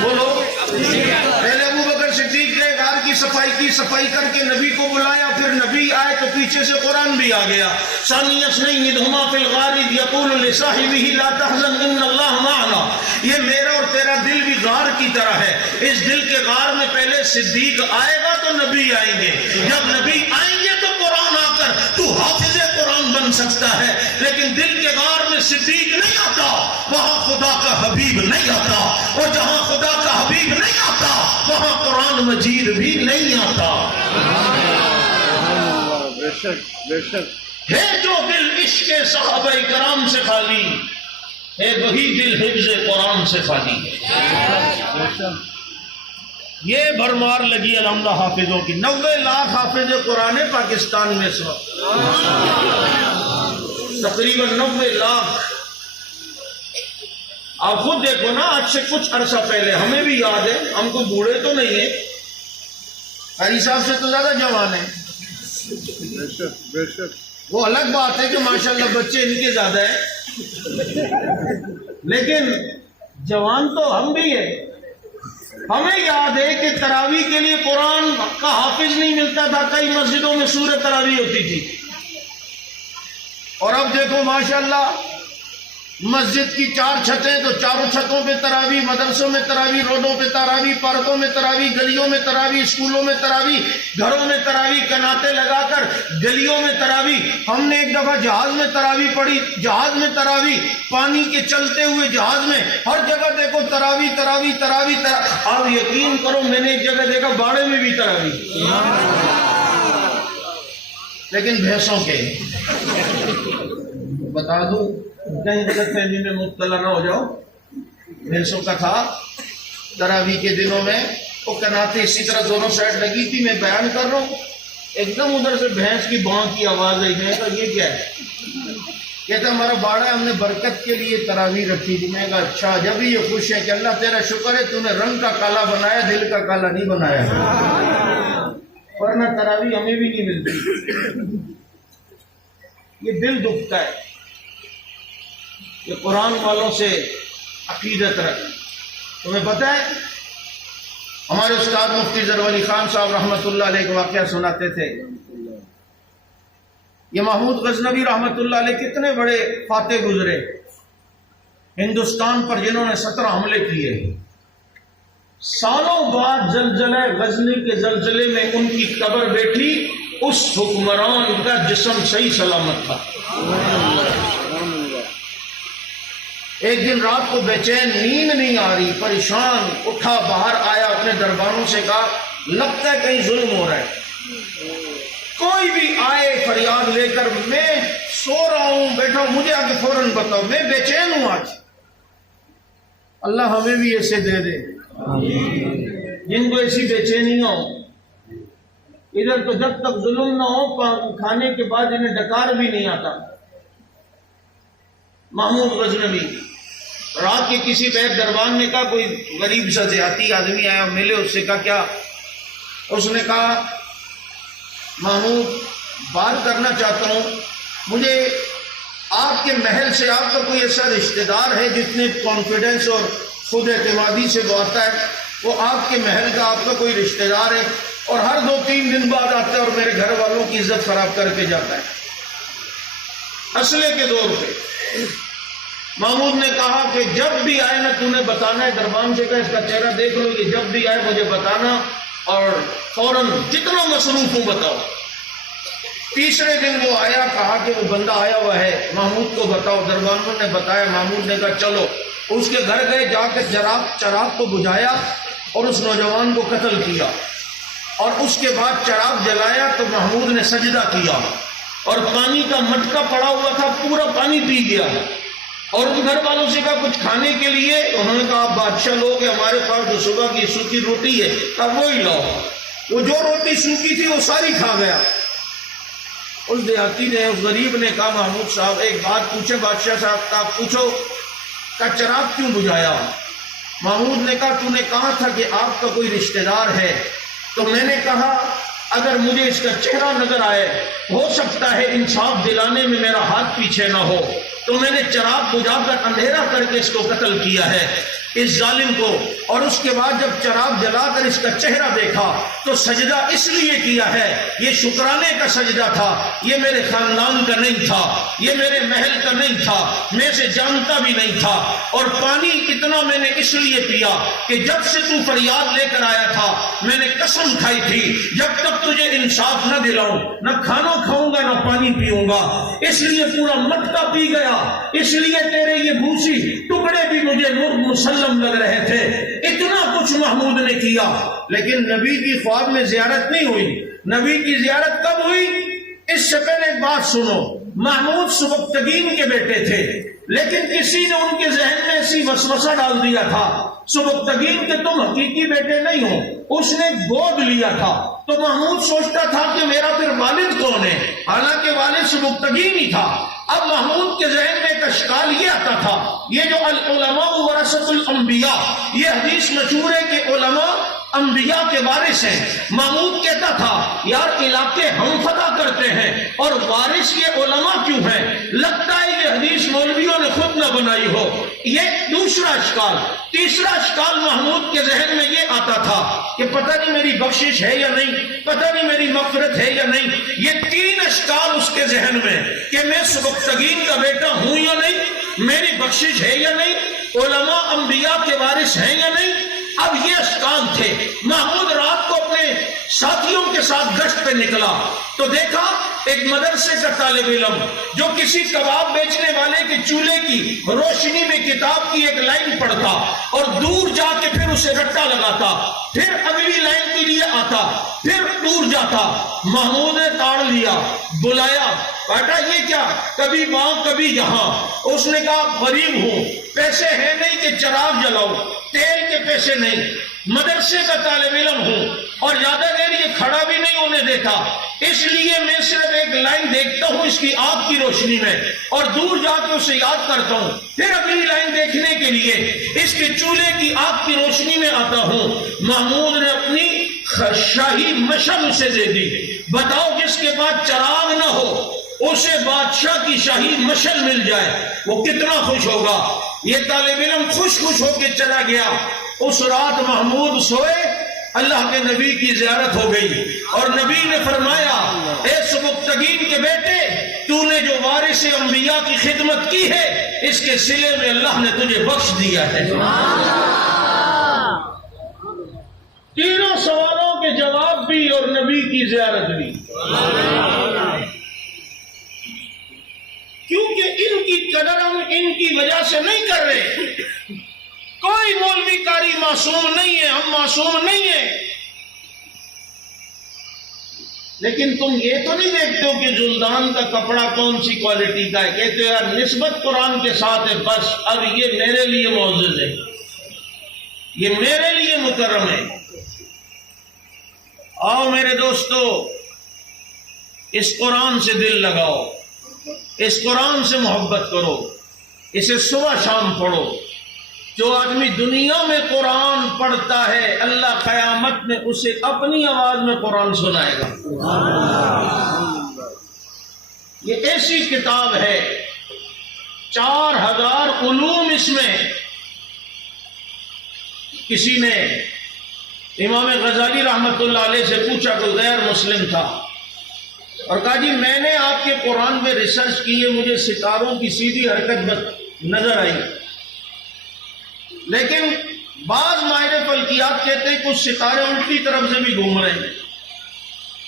بولو. پہلے ابو بکر صدیق گئے, غار کی صفائی کر کے نبی کو بلایا, پھر نبی آئے تو پیچھے سے قرآن بھی آ گیا. ثانی اثنین اذ ہما فی الغار اذ یقول لصاحبہ لا تحزن ان اللہ معنا. یہ میرا اور تیرا دل بھی غار کی طرح ہے. اس دل کے غار میں پہلے صدیق آئے گا تو نبی آئیں گے. جب نبی آئیں گے تو قرآن آ کر تو حافظ قرآن بن سکتا ہے, لیکن دل کے غار میں صدیق نہیں آتا, وہاں خدا کا حبیب نہیں آتا, اور جہاں خدا کا حبیب نہیں آتا وہاں قرآن مجید بھی نہیں آتا. بے شک ہے جو دل عشق صحابہ کرام سے خالی ہے, وہی دل حفظ قرآن سے خالی ہے. یہ بھرمار لگی الحمدہ حافظوں کی. 90 لاکھ حافظ قرآن پاکستان میں اس وقت, تقریباً 90 لاکھ. آپ خود دیکھو نا, آج سے کچھ عرصہ پہلے ہمیں بھی یاد ہے, ہم کو بوڑھے تو نہیں ہیں, قاری صاحب سے تو زیادہ جوان ہیں. بے شک وہ الگ بات ہے کہ ماشاءاللہ بچے ان کے زیادہ ہیں, لیکن جوان تو ہم بھی ہیں. ہمیں یاد ہے کہ تراویح کے لیے قرآن کا حافظ نہیں ملتا تھا, کئی مسجدوں میں سورہ تراویح ہوتی تھی. اور اب دیکھو ماشاءاللہ, مسجد کی 4 چھتیں تو چاروں چھتوں پہ تراویح, مدرسوں میں تراویح, روڈوں پہ تراویح, پارکوں میں تراویح, گلیوں میں تراویح, اسکولوں میں تراویح, گھروں میں تراویح, کناتے لگا کر گلیوں میں تراویح. ہم نے ایک دفعہ جہاز میں تراویح پڑھی, جہاز میں تراویح, پانی کے چلتے ہوئے جہاز میں, ہر جگہ دیکھو تراویح تراویح تراویح. آپ یقین کرو, میں نے ایک جگہ دیکھا باڑے میں بھی تراویح, لیکن بھینسوں کے. بتا دوں کہیں غلط فہمی میں مبتلا نہ ہو جاؤ, بھینسوں کا تھا تراویح کے دنوں میں. وہ کناتے اسی طرح دونوں سائڈ لگی تھی, میں بیان کر رہا ہوں, ایک دم ادھر سے بھینس کی بھاں کی آواز آئی. میں کہا یہ کیا ہے؟ کہتا ہمارا باڑا ہے, ہم نے برکت کے لیے تراویح رکھی تھی. میں کہا اچھا, جب ہی یہ خوش ہے کہ اللہ تیرا شکر ہے تو نے رنگ کا کالا بنایا, دل کا کالا نہیں بنایا, ورنہ تراویح ہمیں بھی نہیں ملتی. یہ دل دکھتا ہے. یہ قرآن والوں سے عقیدت رکھ. تمہیں پتہ ہے ہمارے استاد مفتی ظفر علی خان صاحب رحمۃ اللہ علیہ کا واقعہ سناتے تھے. یہ محمود غزنوی رحمۃ اللہ علیہ کتنے بڑے فاتح گزرے ہندوستان پر, جنہوں نے 17 حملے کیے. سالوں بعد زلزلہ غزنی کے زلزلے میں ان کی قبر بیٹھی, اس حکمران کا جسم صحیح سلامت تھا. ایک دن رات کو بے چین, نیند نہیں آ رہی, پریشان, اٹھا, باہر آیا, اپنے دربانوں سے کہا لگتا ہے کہیں ظلم ہو رہا ہے, کوئی بھی آئے فریاد لے کر, میں سو رہا ہوں, بیٹھا ہوں, مجھے آگے فوراً بتاؤ, میں بے چین ہوں آج. اللہ ہمیں بھی ایسے دے دے جن کو ایسی بے چینی ہو. ادھر تو جب تک ظلم نہ ہو کھانے کے بعد انہیں ڈکار بھی نہیں آتا. محمود غزنوی رات کے کسی بیت دربان نے کہا, کوئی غریب سا دیہاتی آدمی آیا, ملے, اس سے کہا کیا؟ اس نے کہا محمود بات کرنا چاہتا ہوں, مجھے آپ کے محل سے آپ کا کوئی ایسا رشتہ دار ہے جتنے کانفیڈنس اور خود اعتمادی سے وہ آتا ہے, وہ آپ کے محل کا آپ کا کوئی رشتہ دار ہے اور ہر 2-3 دن بعد آتا ہے اور میرے گھر والوں کی عزت خراب کر کے جاتا ہے. اسلحے کے دور پہ محمود نے کہا کہ جب بھی آئے نا تو نے بتانا ہے, دربان سے کہا اس کا چہرہ دیکھ لو, یہ جب بھی آئے مجھے بتانا, اور فوراً جتنا مصروف ہوں بتاؤ. تیسرے دن وہ آیا، کہا کہ وہ بندہ آیا ہوا ہے، محمود کو بتاؤ۔ دربانوں نے بتایا، محمود نے کہا چلو۔ اس کے گھر گئے، جا کے چراغ کو بجھایا اور اس نوجوان کو قتل کیا، اور اس کے بعد چراغ جلایا تو محمود نے سجدہ کیا، اور پانی کا مٹکا پڑا ہوا تھا، پورا پانی پی گیا، اور ان گھر والوں سے کہا کچھ کھانے کے لیے؟ انہوں نے کہا آپ بادشاہ لوگ ہیں، ہمارے پاس جو صبح کی سوکھی روٹی ہے، اب وہی لاؤ۔ وہ جو روٹی سوکھی تھی وہ ساری کھا گیا۔ اس دیہاتی نے، اس غریب نے کہا محمود صاحب ایک بات پوچھے بادشاہ صاحب کا؟ پوچھو۔ کا چراغ کیوں بجھایا؟ محمود نے کہا تو نے کہا تھا کہ آپ کا کوئی رشتہ دار ہے، تو میں نے کہا اگر مجھے اس کا چہرہ نظر آئے، ہو سکتا ہے انصاف دلانے میں میرا ہاتھ پیچھے نہ ہو، تو میں نے چراغ بجھا کر اندھیرا کر کے اس کو قتل کیا ہے، اس ظالم کو۔ اور اس کے بعد جب چراغ جلا کر اس کا چہرہ دیکھا تو سجدہ اس لیے کیا ہے، یہ شکرانے کا سجدہ تھا، یہ میرے خاندان کا نہیں تھا، یہ میرے محل کا نہیں تھا، میں اسے جانتا بھی نہیں تھا۔ اور پانی اتنا میں نے اس لیے پیا کہ جب سے تو فریاد لے کر آیا تھا میں نے قسم کھائی تھی جب تک تجھے انصاف نہ دلاؤں نہ کھانا کھاؤں گا نہ پانی پیوں گا، اس لیے پورا مٹکا پی گیا، اس لیے تیرے یہ بھوسی ٹکڑے بھی مجھے مسلم لگ رہے تھے۔ اتنا کچھ محمود نے کیا، لیکن نبی کی خواب میں زیارت نہیں ہوئی۔ نبی کی زیارت کب ہوئی؟ اس سے پہلے ایک بات سنو، محمود سبکتگین کے بیٹے تھے، لیکن کسی نے ان کے ذہن میں ایسی وسوسہ ڈال دیا تھا سبکتگین کہ تم حقیقی بیٹے نہیں ہو، اس نے گود لیا تھا، تو محمود سوچتا تھا کہ میرا پھر والد کون ہے، حالانکہ والد سبکتگین ہی تھا۔ اب محمود کے ذہن میں ایک اشکال یہ آتا تھا، یہ جو العلماء ورثۃ الانبیاء، یہ حدیث مشہور ہے کہ علماء انبیاء کے وارث ہیں۔ محمود کہتا تھا یار علاقے ہم فتح کرتے ہیں اور وارث یہ علماء کیوں ہیں؟ لگتا ہے یہ حدیث مولویوں نے خود نہ بنائی ہو۔ یہ دوسرا اشکال۔ تیسرا اشکال محمود کے ذہن میں یہ آتا تھا کہ پتہ نہیں میری بخشش ہے یا نہیں، پتہ نہیں میری مغفرت ہے یا نہیں۔ یہ تین اشکال اس کے ذہن میں کہ میں سبکتگین کا بیٹا ہوں یا نہیں، میری بخشش ہے یا نہیں، علماء انبیاء کے وارث ہیں یا نہیں۔ اب یہ اشکال تھے۔ محمود رات کو اپنے ساتھیوں کے ساتھ گشت پہ نکلا تو دیکھا ایک مدرسے کا طالب علم جو کسی کباب بیچنے والے کے چولہے کی روشنی میں کتاب کی ایک لائن پڑھتا اور دور جا کے پھر اسے رٹا لگاتا، پھر اگلی لائن کے لیے آتا، پھر دور جاتا۔ محمود نے تاڑ لیا، بلایا، بیٹا یہ کیا؟ کبھی وہاں کبھی یہاں۔ اس نے کہا غریب ہوں، پیسے ہیں نہیں کہ چراغ جلاؤ، تیل کے پیسے نہیں، مدرسے کا طالب علم ہوں اور زیادہ دیر یہ کھڑا بھی نہیں ہونے دیتا، اس لیے میں صرف ایک لائن دیکھتا ہوں اس کی آنکھ کی روشنی میں اور دور جا کے اسے یاد کرتا ہوں، پھر اگلی لائن دیکھنے کے لیے اس کے چولہے کی آنکھ کی روشنی میں آتا ہوں۔ محمود نے اپنی شاہی مشعل اسے دے دی۔ بتاؤ جس کے پاس چراغ نہ ہو اسے بادشاہ کی شاہی مشعل مل جائے، وہ کتنا خوش ہوگا۔ یہ طالب علم خوش ہو کے چلا گیا۔ اس رات محمود سوئے، اللہ کے نبی کی زیارت ہو گئی اور نبی نے فرمایا اے سبکتگین کے بیٹے، تو نے جو وارث انبیاء کی خدمت کی ہے اس کے صلے میں اللہ نے تجھے بخش دیا ہے۔ تینوں سوالوں کے جواب بھی اور نبی کی زیارت بھی، کیونکہ ان کی قدر ہم ان کی وجہ سے نہیں کر رہے۔ کوئی مولوی قاری معصوم نہیں ہے، ہم معصوم نہیں ہیں، لیکن تم یہ تو نہیں دیکھتے ہو کہ زلدان کا کپڑا کون سی کوالٹی کا ہے، کہتے ہو یار نسبت قرآن کے ساتھ ہے، بس اب یہ میرے لیے معزز ہے، یہ میرے لیے مکرم ہے۔ آؤ میرے دوستو، اس قرآن سے دل لگاؤ، اس قرآن سے محبت کرو، اسے صبح شام پڑھو۔ جو آدمی دنیا میں قرآن پڑھتا ہے اللہ قیامت میں اسے اپنی آواز میں قرآن سنائے گا۔ یہ ایسی کتاب ہے 4000 علوم اس میں۔ کسی نے امام غزالی رحمت اللہ علیہ سے پوچھا، کوئی غیر مسلم تھا، اور کہا جی میں نے آپ کے قرآن میں ریسرچ کی ہے، مجھے ستاروں کی سیدھی حرکت نظر آئی، لیکن بعض ماہر فلکیات کہتے ہیں کچھ ستارے الٹی طرف سے بھی گھوم رہے ہیں۔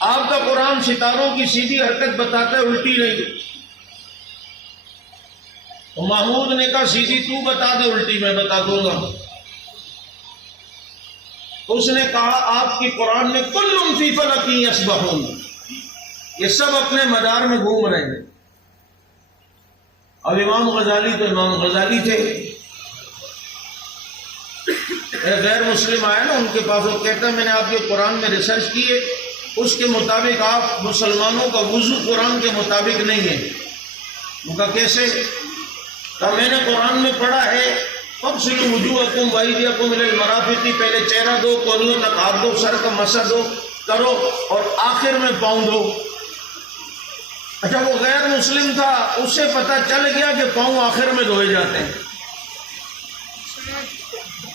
آپ کا قرآن ستاروں کی سیدھی حرکت بتاتا ہے، الٹی نہیں۔ تو محمود نے کہا سیدھی تو بتا دے، الٹی میں بتا دوں گا۔ اس نے کہا آپ کی قرآن میں کل فی فلک یسبحون، یہ سب اپنے مدار میں گھوم رہے ہیں۔ اب امام غزالی تو امام غزالی تھے، ایک غیر مسلم آیا نا ان کے پاس، وہ کہتا ہے میں نے آپ کے قرآن میں ریسرچ کی ہے، اس کے مطابق آپ مسلمانوں کا وضو قرآن کے مطابق نہیں ہے۔ ان کا کیسے؟ کہ میں نے قرآن میں پڑھا ہے فَاغْسِلُوا وُجُوهَكُمْ وَأَيْدِيَكُمْ إِلَى الْمَرَافِقِ، پہلے چہرہ دو، کونیوں تک ہاتھ دو، سر کا مسح دو کرو، اور آخر میں پاؤں دو۔ اچھا وہ غیر مسلم تھا، اس سے پتہ چل گیا کہ پاؤں آخر میں دھوئے جاتے ہیں،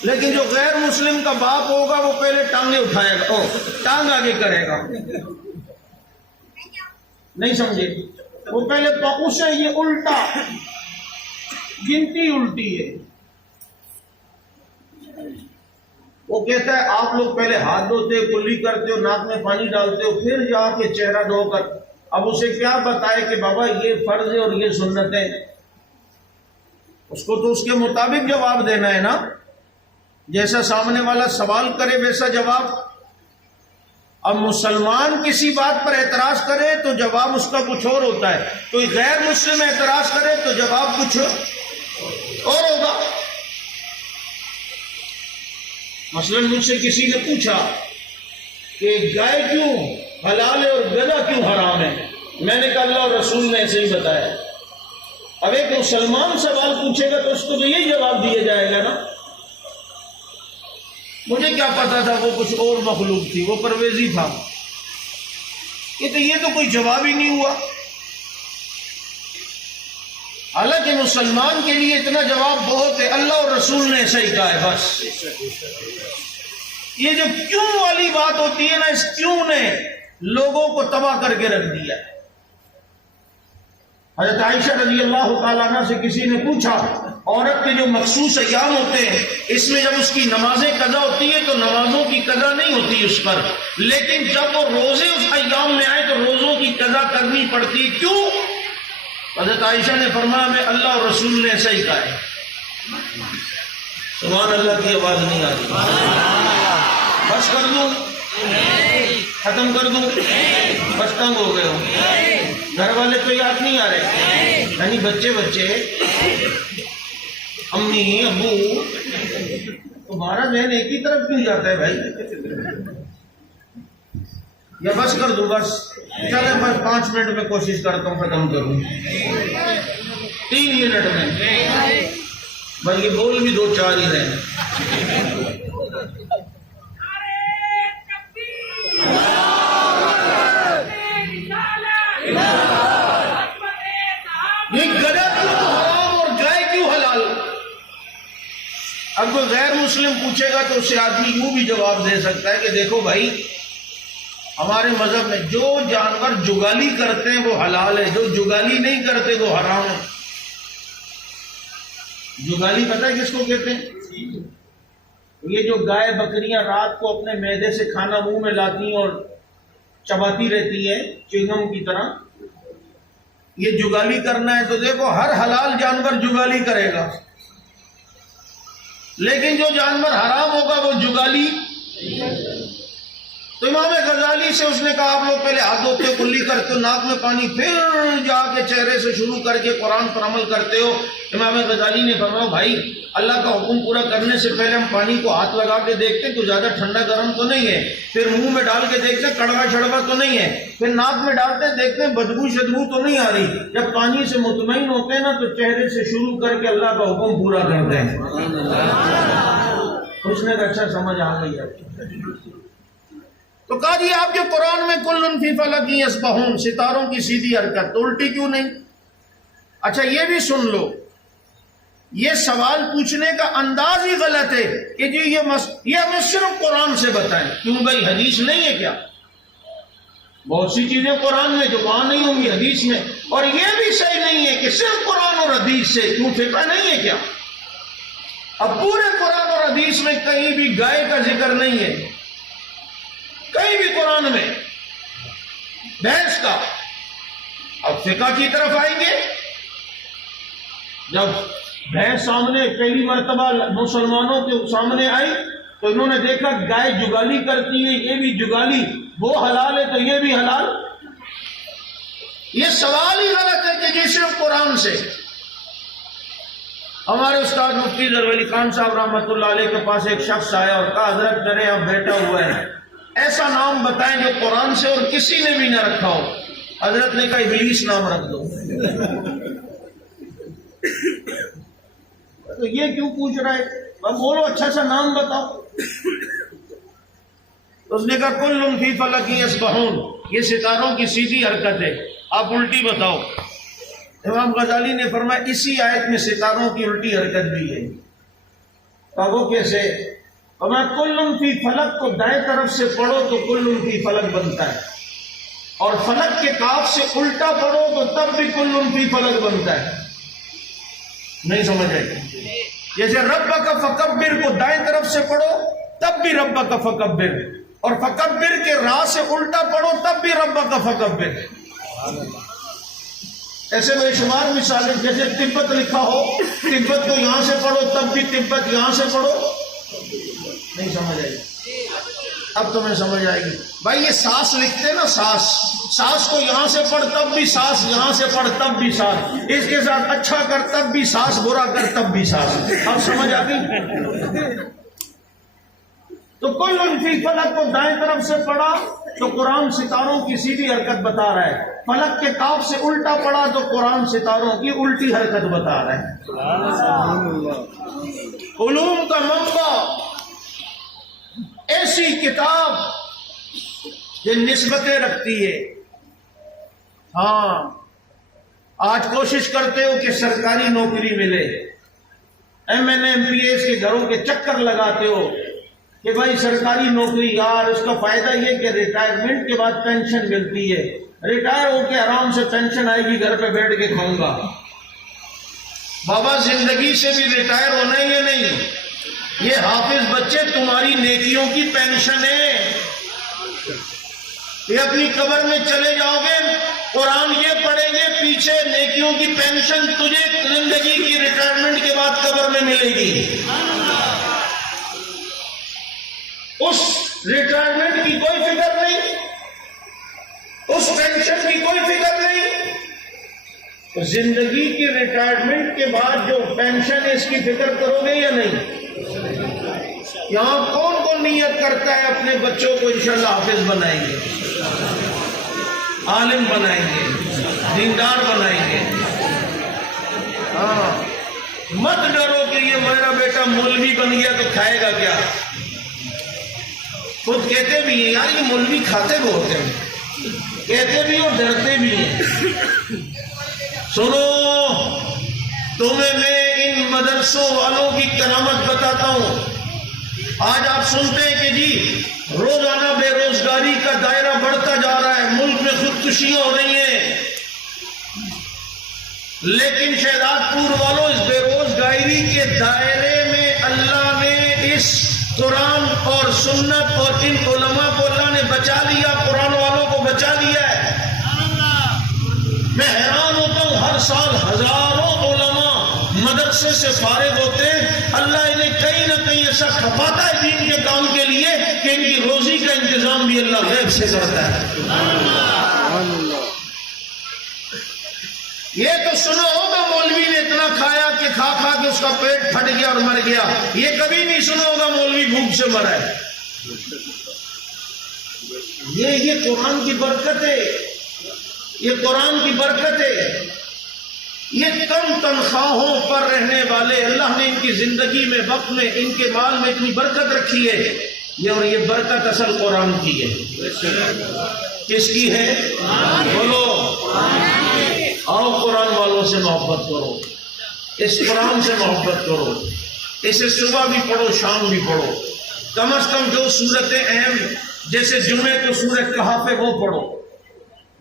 لیکن جو غیر مسلم کا باپ ہوگا وہ پہلے ٹانگیں اٹھائے گا، ٹانگ آگے کرے گا، نہیں سمجھے؟ وہ پہلے پاؤں سے، یہ الٹا گنتی الٹی ہے۔ وہ کہتا ہے آپ لوگ پہلے ہاتھ دھوتے، کلی کرتے ہو، ناک میں پانی ڈالتے ہو، پھر جا کے چہرہ دھو کر۔ اب اسے کیا بتائے کہ بابا یہ فرض ہے اور یہ سنت ہے؟ اس کو تو اس کے مطابق جواب دینا ہے نا، جیسا سامنے والا سوال کرے ویسا جواب۔ اب مسلمان کسی بات پر اعتراض کرے تو جواب اس کا کچھ اور ہوتا ہے، کوئی غیر مسلم اعتراض کرے تو جواب کچھ اور ہوگا۔ مثلا مجھ سے کسی نے پوچھا کہ گائے کیوں حلال ہے اور گدھا کیوں حرام ہے؟ میں نے کہا اللہ اور رسول نے ایسے ہی بتایا۔ اب ایک مسلمان سوال پوچھے گا تو اس کو تو یہی جواب دیا جائے گا نا۔ مجھے کیا پتا تھا وہ کچھ اور مخلوق تھی، وہ پرویزی تھا، یہ تو کوئی جواب ہی نہیں ہوا۔ حالانکہ مسلمان کے لیے اتنا جواب بہت ہے، اللہ اور رسول نے ایسا ہی کہا ہے بس۔ یہ جو کیوں والی بات ہوتی ہے نا، اس کیوں نے لوگوں کو تباہ کر کے رکھ دیا ہے۔ حضرت عائشہ رضی اللہ تعالیٰ عنہ سے کسی نے پوچھا عورت کے جو مخصوص ایام ہوتے ہیں اس میں جب اس کی نمازیں قضا ہوتی ہے تو نمازوں کی قضا نہیں ہوتی اس پر، لیکن جب وہ روزے اس ایام میں آئے تو روزوں کی قضا کرنی پڑتی، کیوں؟ حضرت عائشہ نے فرمایا میں اللہ اور رسول نے ایسا ہی کہا ہے۔ سبحان اللہ کی آواز نہیں آ رہی۔ بس کر دوں، ختم کر دوں، بس تنگ ہو گئے ہو، گھر والے تو یاد نہیں آ رہے، یعنی بچے امی ابو، تمہارا ذہن ایک ہی طرف کیوں جاتا ہے بھائی؟ یا بس کر دوں؟ بس چلے بس 5 منٹ میں کوشش کرتا ہوں ختم کروں، 3 منٹ میں، بس یہ بول بھی 2-4 ہی رہے۔ یہ گدھا کیوں حرام اور گائے کیوں حلال؟ اب کوئی غیر مسلم پوچھے گا تو اسے آدمی یوں بھی جواب دے سکتا ہے کہ دیکھو بھائی ہمارے مذہب میں جو جانور جگالی کرتے ہیں وہ حلال ہے، جو جگالی نہیں کرتے وہ حرام ہے۔ جگالی پتہ ہے کس کو کہتے ہیں؟ یہ جو گائے بکریاں رات کو اپنے معدے سے کھانا منہ میں لاتی ہیں اور چباتی رہتی ہیں چنگم کی طرح، یہ جگالی کرنا ہے تو دیکھو ہر حلال جانور جگالی کرے گا، لیکن جو جانور حرام ہوگا وہ جگالی۔ تو امام غزالی سے اس نے کہا آپ لوگ پہلے ہاتھ دھوتے ہو، کلی کرتے ہو، ناک میں پانی، پھر جا کے چہرے سے شروع کر کے قرآن پر عمل کرتے ہو۔ امام غزالی نے فرمایا بھائی اللہ کا حکم پورا کرنے سے پہلے ہم پانی کو ہاتھ لگا کے دیکھتے ہیں تو زیادہ ٹھنڈا گرم تو نہیں ہے، پھر منہ میں ڈال کے دیکھتے ہیں کڑوا چھڑوا تو نہیں ہے، پھر ناک میں ڈالتے ہیں دیکھتے ہیں بدبو شدبو تو نہیں آ رہی۔ جب پانی سے مطمئن ہوتے ہیں نا تو چہرے سے شروع کر کے اللہ کا حکم پورا کرتے ہیں۔ اس نے اچھا سمجھ آ گئی ہے تو کہا جی آپ کے قرآن میں کل فی فلک یسبحون، ستاروں کی سیدھی حرکت، تو الٹی کیوں نہیں؟ اچھا یہ بھی سن لو، یہ سوال پوچھنے کا انداز ہی غلط ہے کہ جی یہ ہمیں صرف قرآن سے بتائیں، کیوں بھائی حدیث نہیں ہے کیا؟ بہت سی چیزیں قرآن میں جو وہاں نہیں ہوں گی حدیث میں، اور یہ بھی صحیح نہیں ہے کہ صرف قرآن اور حدیث سے، کیوں فقہ نہیں ہے کیا؟ اب پورے قرآن اور حدیث میں کہیں بھی گائے کا ذکر نہیں ہے، کہیں بھی قرآن میں، بحث کا. اب فقہ کی طرف آئیں گے. جب بحث سامنے پہلی مرتبہ مسلمانوں کے سامنے آئی تو انہوں نے دیکھا گائے جگالی کرتی ہے، یہ بھی جگالی، وہ حلال ہے تو یہ بھی حلال. یہ سوال ہی غلط ہے کہ جیسے قرآن سے. ہمارے استاد مفتی ظفر علی خان صاحب رحمۃ اللہ علیہ کے پاس ایک شخص آیا اور کہا حضرت میرے یہاں بیٹا ہوا ہے، ایسا نام بتائیں جو قرآن سے اور کسی نے بھی نہ رکھا ہو. حضرت نے کہا ابلیس نام رکھ دو. تو یہ کیوں پوچھ رہا ہے؟ اب بولو اچھا سا نام بتاؤ. اس نے کہا کل فی فلک یسبحون، یہ ستاروں کی سیدھی حرکت ہے، آپ الٹی بتاؤ. امام غزالی نے فرمایا اسی آیت میں ستاروں کی الٹی حرکت بھی ہے. وہ کیسے؟ فرمایا کل فی فلک کو دائیں طرف سے پڑھو تو کل فی فلک بنتا ہے، اور فلک کے کاف سے الٹا پڑھو تو تب بھی کل فی فلک بنتا ہے. نہیں سمجھ آئی؟ جیسے رب کا فکبر کو دائیں طرف سے پڑھو تب بھی رب کا فکبر، اور فکبر کے راہ سے الٹا پڑھو تب بھی رب کا فکبر. ایسے بے شمار مثالیں. جیسے تبت لکھا ہو، تبت کو یہاں سے پڑھو تب بھی تبت یہاں سے پڑھو. نہیں سمجھ آئی؟ اب تمہیں سمجھ آئے گی. بھائی یہ ساس لکھتے نا، ساس، ساس کو یہاں سے پڑھ تب بھی ساس، یہاں سے پڑھ تب بھی ساس، اس کے ساتھ اچھا کر تب بھی ساس، برا کر تب بھی ساس. اب سمجھ آ گئی؟ تو کل فی فلک کو دائیں طرف سے پڑھا تو قرآن ستاروں کی سیدھی حرکت بتا رہا ہے. فلک کے کاف سے الٹا پڑھا تو قرآن ستاروں کی الٹی حرکت بتا رہا ہے. علوم کا منبع، ایسی کتاب جو نسبتیں رکھتی ہے. ہاں آج کوشش کرتے ہو کہ سرکاری نوکری ملے، M N A M P S کے گھروں کے چکر لگاتے ہو کہ بھائی سرکاری نوکری، یار اس کا فائدہ یہ کہ ریٹائرمنٹ کے بعد پینشن ملتی ہے، ریٹائر ہو کے آرام سے پینشن آئے گی، گھر پہ بیٹھ کے کھاؤں گا. بابا زندگی سے بھی ریٹائر ہونا ہے یا نہیں؟ یہ حافظ بچے تمہاری نیکیوں کی پینشن ہے. یہ اپنی قبر میں چلے جاؤ گے، قرآن یہ پڑھیں گے، پیچھے نیکیوں کی پینشن تجھے زندگی کی ریٹائرمنٹ کے بعد قبر میں ملے گی. اس ریٹائرمنٹ کی کوئی فکر نہیں، اس پینشن کی کوئی فکر نہیں. زندگی کی ریٹائرمنٹ کے بعد جو پینشن ہے اس کی فکر کرو گے یا نہیں؟ یہاں کون کون نیت کرتا ہے اپنے بچوں کو انشاءاللہ حافظ بنائیں گے، عالم بنائیں گے، دیندار بنائیں گے؟ ہاں مت ڈرو کہ یہ میرا بیٹا مولوی بن گیا تو کھائے گا کیا. خود کہتے بھی ہیں یار یہ مولوی کھاتے بہت ہیں، کہتے بھی اور ڈرتے بھی ہیں. سنو تمہیں میں ان مدرسوں والوں کی کرامت بتاتا ہوں. آج آپ سنتے ہیں کہ جی روزانہ بے روزگاری کا دائرہ بڑھتا جا رہا ہے، ملک میں خودکشیاں ہو رہی ہیں، لیکن شہزاد پور والوں اس بے روزگاری کے دائرے میں اللہ نے اس قرآن اور سنت اور ان علماء کو اللہ نے بچا لیا، قرآن والوں کو بچا لیا ہے. میں حیران ہوتا ہوں، ہر سال ہزاروں علماء مدرسے سے فارغ ہوتے ہیں، اللہ انہیں کہیں نہ کہیں ایسا کھپاتا ہے دین کے کام کے لیے کہ ان کی روزی کا انتظام بھی اللہ غیب سے کرتا ہے. یہ تو سنا ہوگا مولوی نے اتنا کھایا کہ کھا کھا کے اس کا پیٹ پھٹ گیا اور مر گیا. یہ کبھی نہیں سنا ہوگا مولوی بھوک سے مرا ہے. یہ قرآن کی برکت ہے، یہ قرآن کی برکت ہے. یہ کم تنخواہوں پر رہنے والے اللہ نے ان کی زندگی میں، وقت میں، ان کے مال میں اتنی برکت رکھی ہے. اور یہ برکت اصل قرآن کی ہے. کس کی ہے؟ بولو. آؤ قرآن والوں سے محبت کرو، اس قرآن سے محبت کرو، اسے صبح بھی پڑھو شام بھی پڑھو. کم از کم جو صورتیں اہم جیسے جمعے کو سورۃ کہف ہے وہ پڑھو.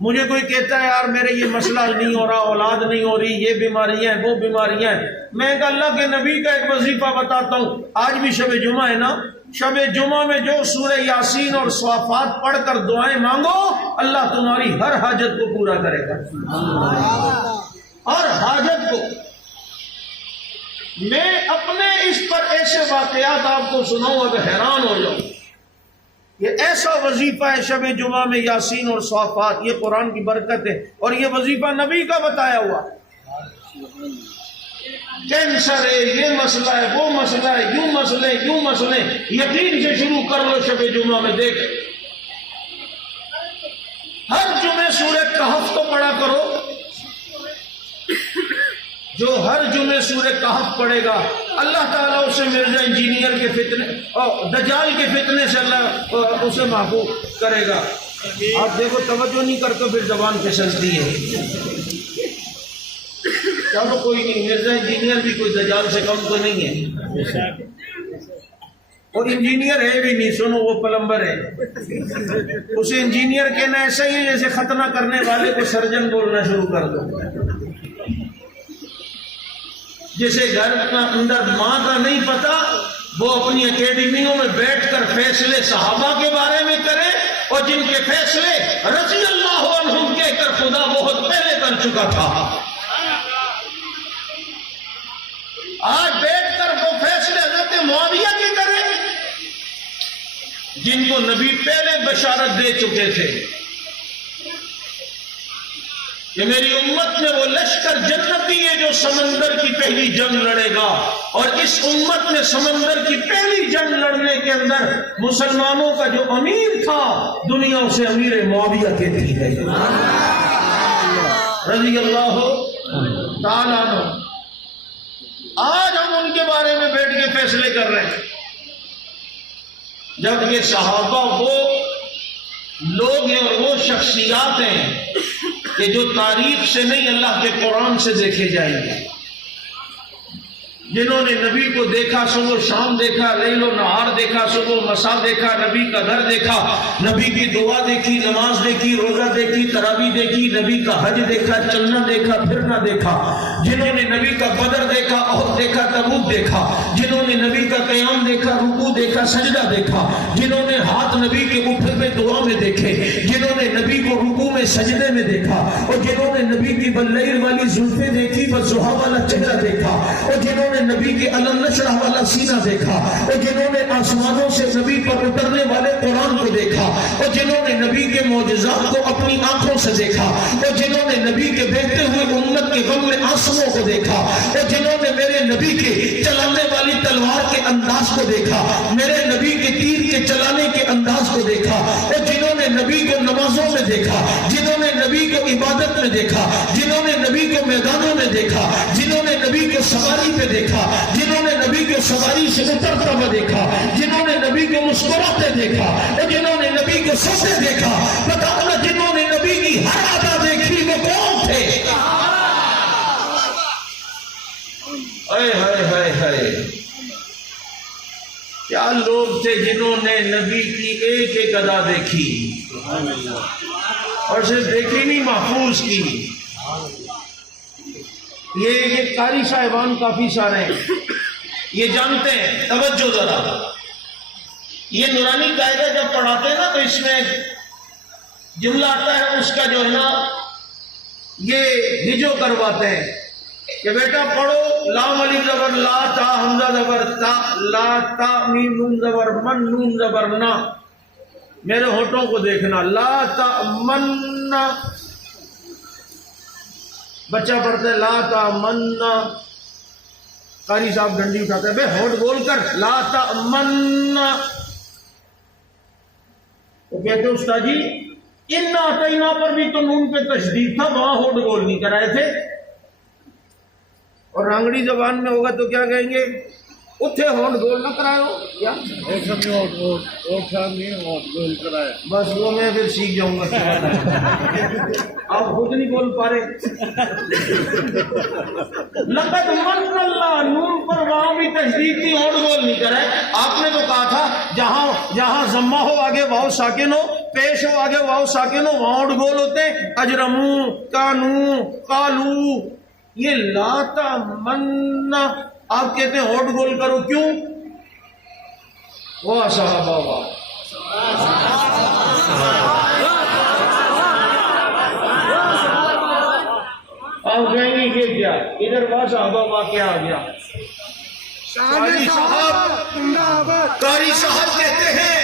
مجھے کوئی کہتا ہے یار میرے یہ مسئلہ نہیں ہو رہا، اولاد نہیں ہو رہی، یہ بیماریاں ہیں وہ بیماریاں ہیں. میں اللہ کے نبی کا ایک وظیفہ بتاتا ہوں. آج بھی شب جمعہ ہے نا، شب جمعہ میں جو سورہ یاسین اور صافات پڑھ کر دعائیں مانگو اللہ تمہاری ہر حاجت کو پورا کرے گا، ہر حاجت کو۔ میں اپنے اس پر ایسے واقعات آپ کو سناؤں اب حیران ہو جاؤں۔ یہ ایسا وظیفہ ہے شب جمعہ میں یاسین اور صافات، یہ قرآن کی برکت ہے، اور یہ وظیفہ نبی کا بتایا ہوا۔ کینسر ہے، یہ مسئلہ ہے، وہ مسئلہ ہے، یوں مسئلے یوں مسئلے، یقین سے شروع کر لو شب جمعہ میں۔ دیکھ ہر جمعے سورہ کہف تو پڑھا کرو، جو ہر جمعے سورہ کہف پڑھے گا اللہ تعالیٰ اسے مرزا انجینئر کے فتنے اور دجال کے فتنے سے اللہ اسے محفوظ کرے گا۔ آپ دیکھو توجہ نہیں کرتے پھر زبان پھسلتی ہے۔ چلو کوئی نہیں، مرزا انجینئر بھی کوئی دجال سے کم تو نہیں ہے، اور انجینئر ہے بھی نہیں، سنو وہ پلمبر ہے۔ اسے انجینئر کہنا ایسا ہی ہے جیسے ختنہ کرنے والے کو سرجن بولنا شروع کر دو۔ جسے گھر کا اندر ماں کا نہیں پتا وہ اپنی اکیڈمیوں میں بیٹھ کر فیصلے صحابہ کے بارے میں کرے، اور جن کے فیصلے رضی اللہ عنہم کہہ کر خدا بہت پہلے کر چکا تھا، آج بیٹھ کر وہ فیصلے حضرت معاویہ کے کرے جن کو نبی پہلے بشارت دے چکے تھے کہ میری امت میں وہ لشکر جنتی ہے جو سمندر کی پہلی جنگ لڑے گا، اور اس امت میں سمندر کی پہلی جنگ لڑنے کے اندر مسلمانوں کا جو امیر تھا دنیا اسے امیر معاویہ کہتی ہے رضی اللہ تعالیٰ عنہ۔ آج ہم ان کے بارے میں بیٹھ کے فیصلے کر رہے ہیں، جبکہ صحابہ وہ لوگ ہیں اور وہ شخصیات ہیں کہ جو تاریخ سے نہیں اللہ کے قرآن سے دیکھے جائیں گے، جنہوں نے نبی کو دیکھا، صبح شام دیکھا، لیل و نہار دیکھا، صبح مساء دیکھا، نبی کا گھر دیکھا، نبی کی دعا دیکھی، نماز دیکھی، روزہ دیکھی، تراویح دیکھی، نبی کا حج دیکھا، چلنا دیکھا، پھرنا دیکھا، جنہوں نے نبی کا بدر دیکھا، احد دیکھا، تبوک دیکھا، جنہوں نے نبی کا قیام دیکھا، رکوع دیکھا، سجدہ دیکھا، جنہوں نے ہاتھ نبی کے اٹھے میں دعا میں دیکھے، جنہوں نے نبی کو رکوع میں سجدے میں دیکھا، اور جنہوں نے نبی کی بلیل والی زلفیں دیکھی، بزحا والا چہرہ دیکھا، اور جنہوں نے نبی کے علم نشرح والا سینہ دیکھا، اور جنہوں نے آسمانوں سے نبی پر اترنے والے قرآن کو دیکھا، اور جنہوں نے نبی کے معجزات کو اپنی آنکھوں سے دیکھا، اور جنہوں نے نبی کے بہتے ہوئے امت کے غم میں آنسوؤں کو دیکھا، اور جنہوں نے میرے نبی کے چلانے والی تلوار کے انداز کو دیکھا، میرے نبی کے تیر کے چلانے کے انداز کو دیکھا، اور جنہوں نے نبی کو نمازوں میں دیکھا، جنہوں نے نبی کو عبادت میں دیکھا، جنہوں نے نبی کو میدانوں میں دیکھا، جنہوں نے نبی کو سواری پہ دیکھا، جنہوں نے نبی کو سواری سے اترتا ہوا دیکھا، جنہوں نے نبی کو مسکراتے دیکھا، اور جنہوں نے نبی کو سوتے دیکھا، بتاؤ جنہوں نے نبی کی ہر ادا دیکھی وہ کون تھے؟ اے ہائے ہائے ہائے، کیا لوگ تھے جنہوں نے نبی کی ایک ایک ادا دیکھی، اور صرف دیکھی نہیں محفوظ کی۔ یہ قاری صاحبان کافی سارے ہیں، یہ جانتے ہیں، توجہ ذرا، یہ نورانی قاعدہ جب پڑھاتے ہیں نا تو اس میں جملہ آتا ہے اس کا جو ہے نا یہ ہجو کرواتے ہیں کہ بیٹا پڑھو لام الف زبر لا، تا حمزہ زبر تا، لا تا میم نون زبر من، نون زبر نا، میرے ہونٹوں کو دیکھنا، لا تا من، بچہ پڑھتا ہے لا تا من، قاری صاحب ڈنڈی اٹھاتا ہے، بے ہونٹ بول کر لا تا من، وہ کہتے ہیں استاد جی انا اعطینا پر بھی تو نون پہ تشدید تھا، وہاں ہونٹ بول نہیں کرائے تھے، اور رانگڑی زبان میں ہوگا تو کیا کہیں گے، اتھے ہونٹ گول نہ کرائے ہو کیا، بس وہ میں پھر سیکھ جاؤں گا، آپ خود نہیں بول پا رہے۔ لقد من اللہ، نون پر وہاں بھی تشدید تھی، ہونٹ گول نہیں کرائے۔ آپ نے تو کہا تھا جہاں ضمہ ہو آگے واو ساکن ہو، پیش ہو آگے واو ساکن ہو، وہاں ہونٹ گول ہوتے ہیں، اجرمو، کانو، قالو، یہ لاتا من آپ کہتے ہیں ہونٹ گول کرو، کیوں؟ واہ صحابہ واہ. آپ کہیں گے یہ کیا؟ ادھر واہ صحابہ واہ کیا آ گیا؟ قاری صاحب کہتے ہیں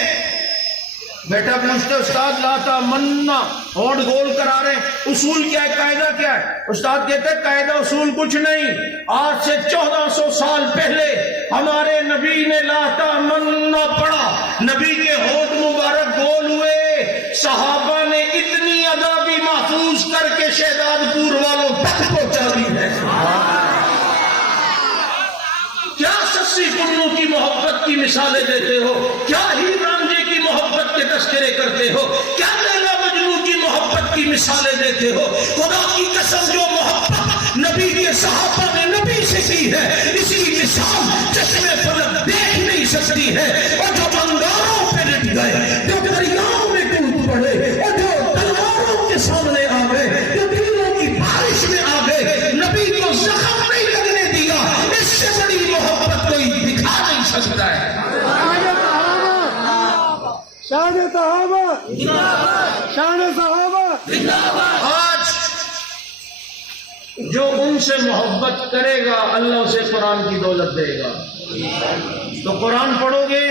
بیٹا پوچھتے استاد لاتا مننا ہونٹ گول کرا رہے ہیں اصول کیا ہے قاعدہ کیا ہے؟ استاد کہتے ہیں قاعدہ اصول کچھ نہیں. آج سے 1400 سال پہلے ہمارے نبی نے لاتا مننا پڑھا, نبی کے ہونٹ مبارک گول ہوئے, صحابہ نے اتنی ادا بھی محفوظ کر کے شہزاد پور والوں تک پہنچا دی ہے. کیا سسی پنو کی محبت کی مثالیں دیتے ہو, کیا ہی رانجھے کی محبت کے تذکرے کرتے ہو, کیا لیلا مجنوں کی محبت کی مثالیں دیتے ہو. خدا کی قسم جو محبت نبی کے صحابہ نے نبی سے کی ہے اس کی مثال چشمے فلک دیکھ نہیں سکتی ہے. اور جو انگاروں پہ لٹ گئے, جو دریاؤں میں ٹوٹ پڑے, اور جو تلواروں کے سامنے آ گئے, جو دلوں کی بارش میں آ گئے, نبی کو زخم نہیں لگنے دیا, اس سے بڑی محبت کوئی دکھا نہیں سکتا ہے. شان صحابہ, شان صحابہ. آج جو ان سے محبت کرے گا اللہ اسے قرآن کی دولت دے گا. تو قرآن پڑھو گے,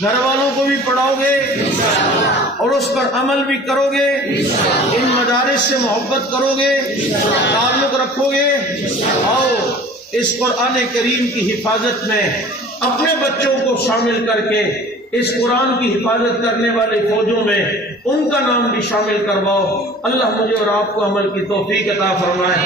گھر والوں کو بھی پڑھاؤ گے, اور اس پر عمل بھی کرو گے, ان مدارس سے محبت کرو گے, تعلق رکھو گے. آؤ اس قرآن کریم کی حفاظت میں اپنے بچوں کو شامل کر کے اس قرآن کی حفاظت کرنے والے فوجوں میں ان کا نام بھی شامل کرواؤ. اللہ مجھے اور آپ کو عمل کی توفیق عطا فرمائے.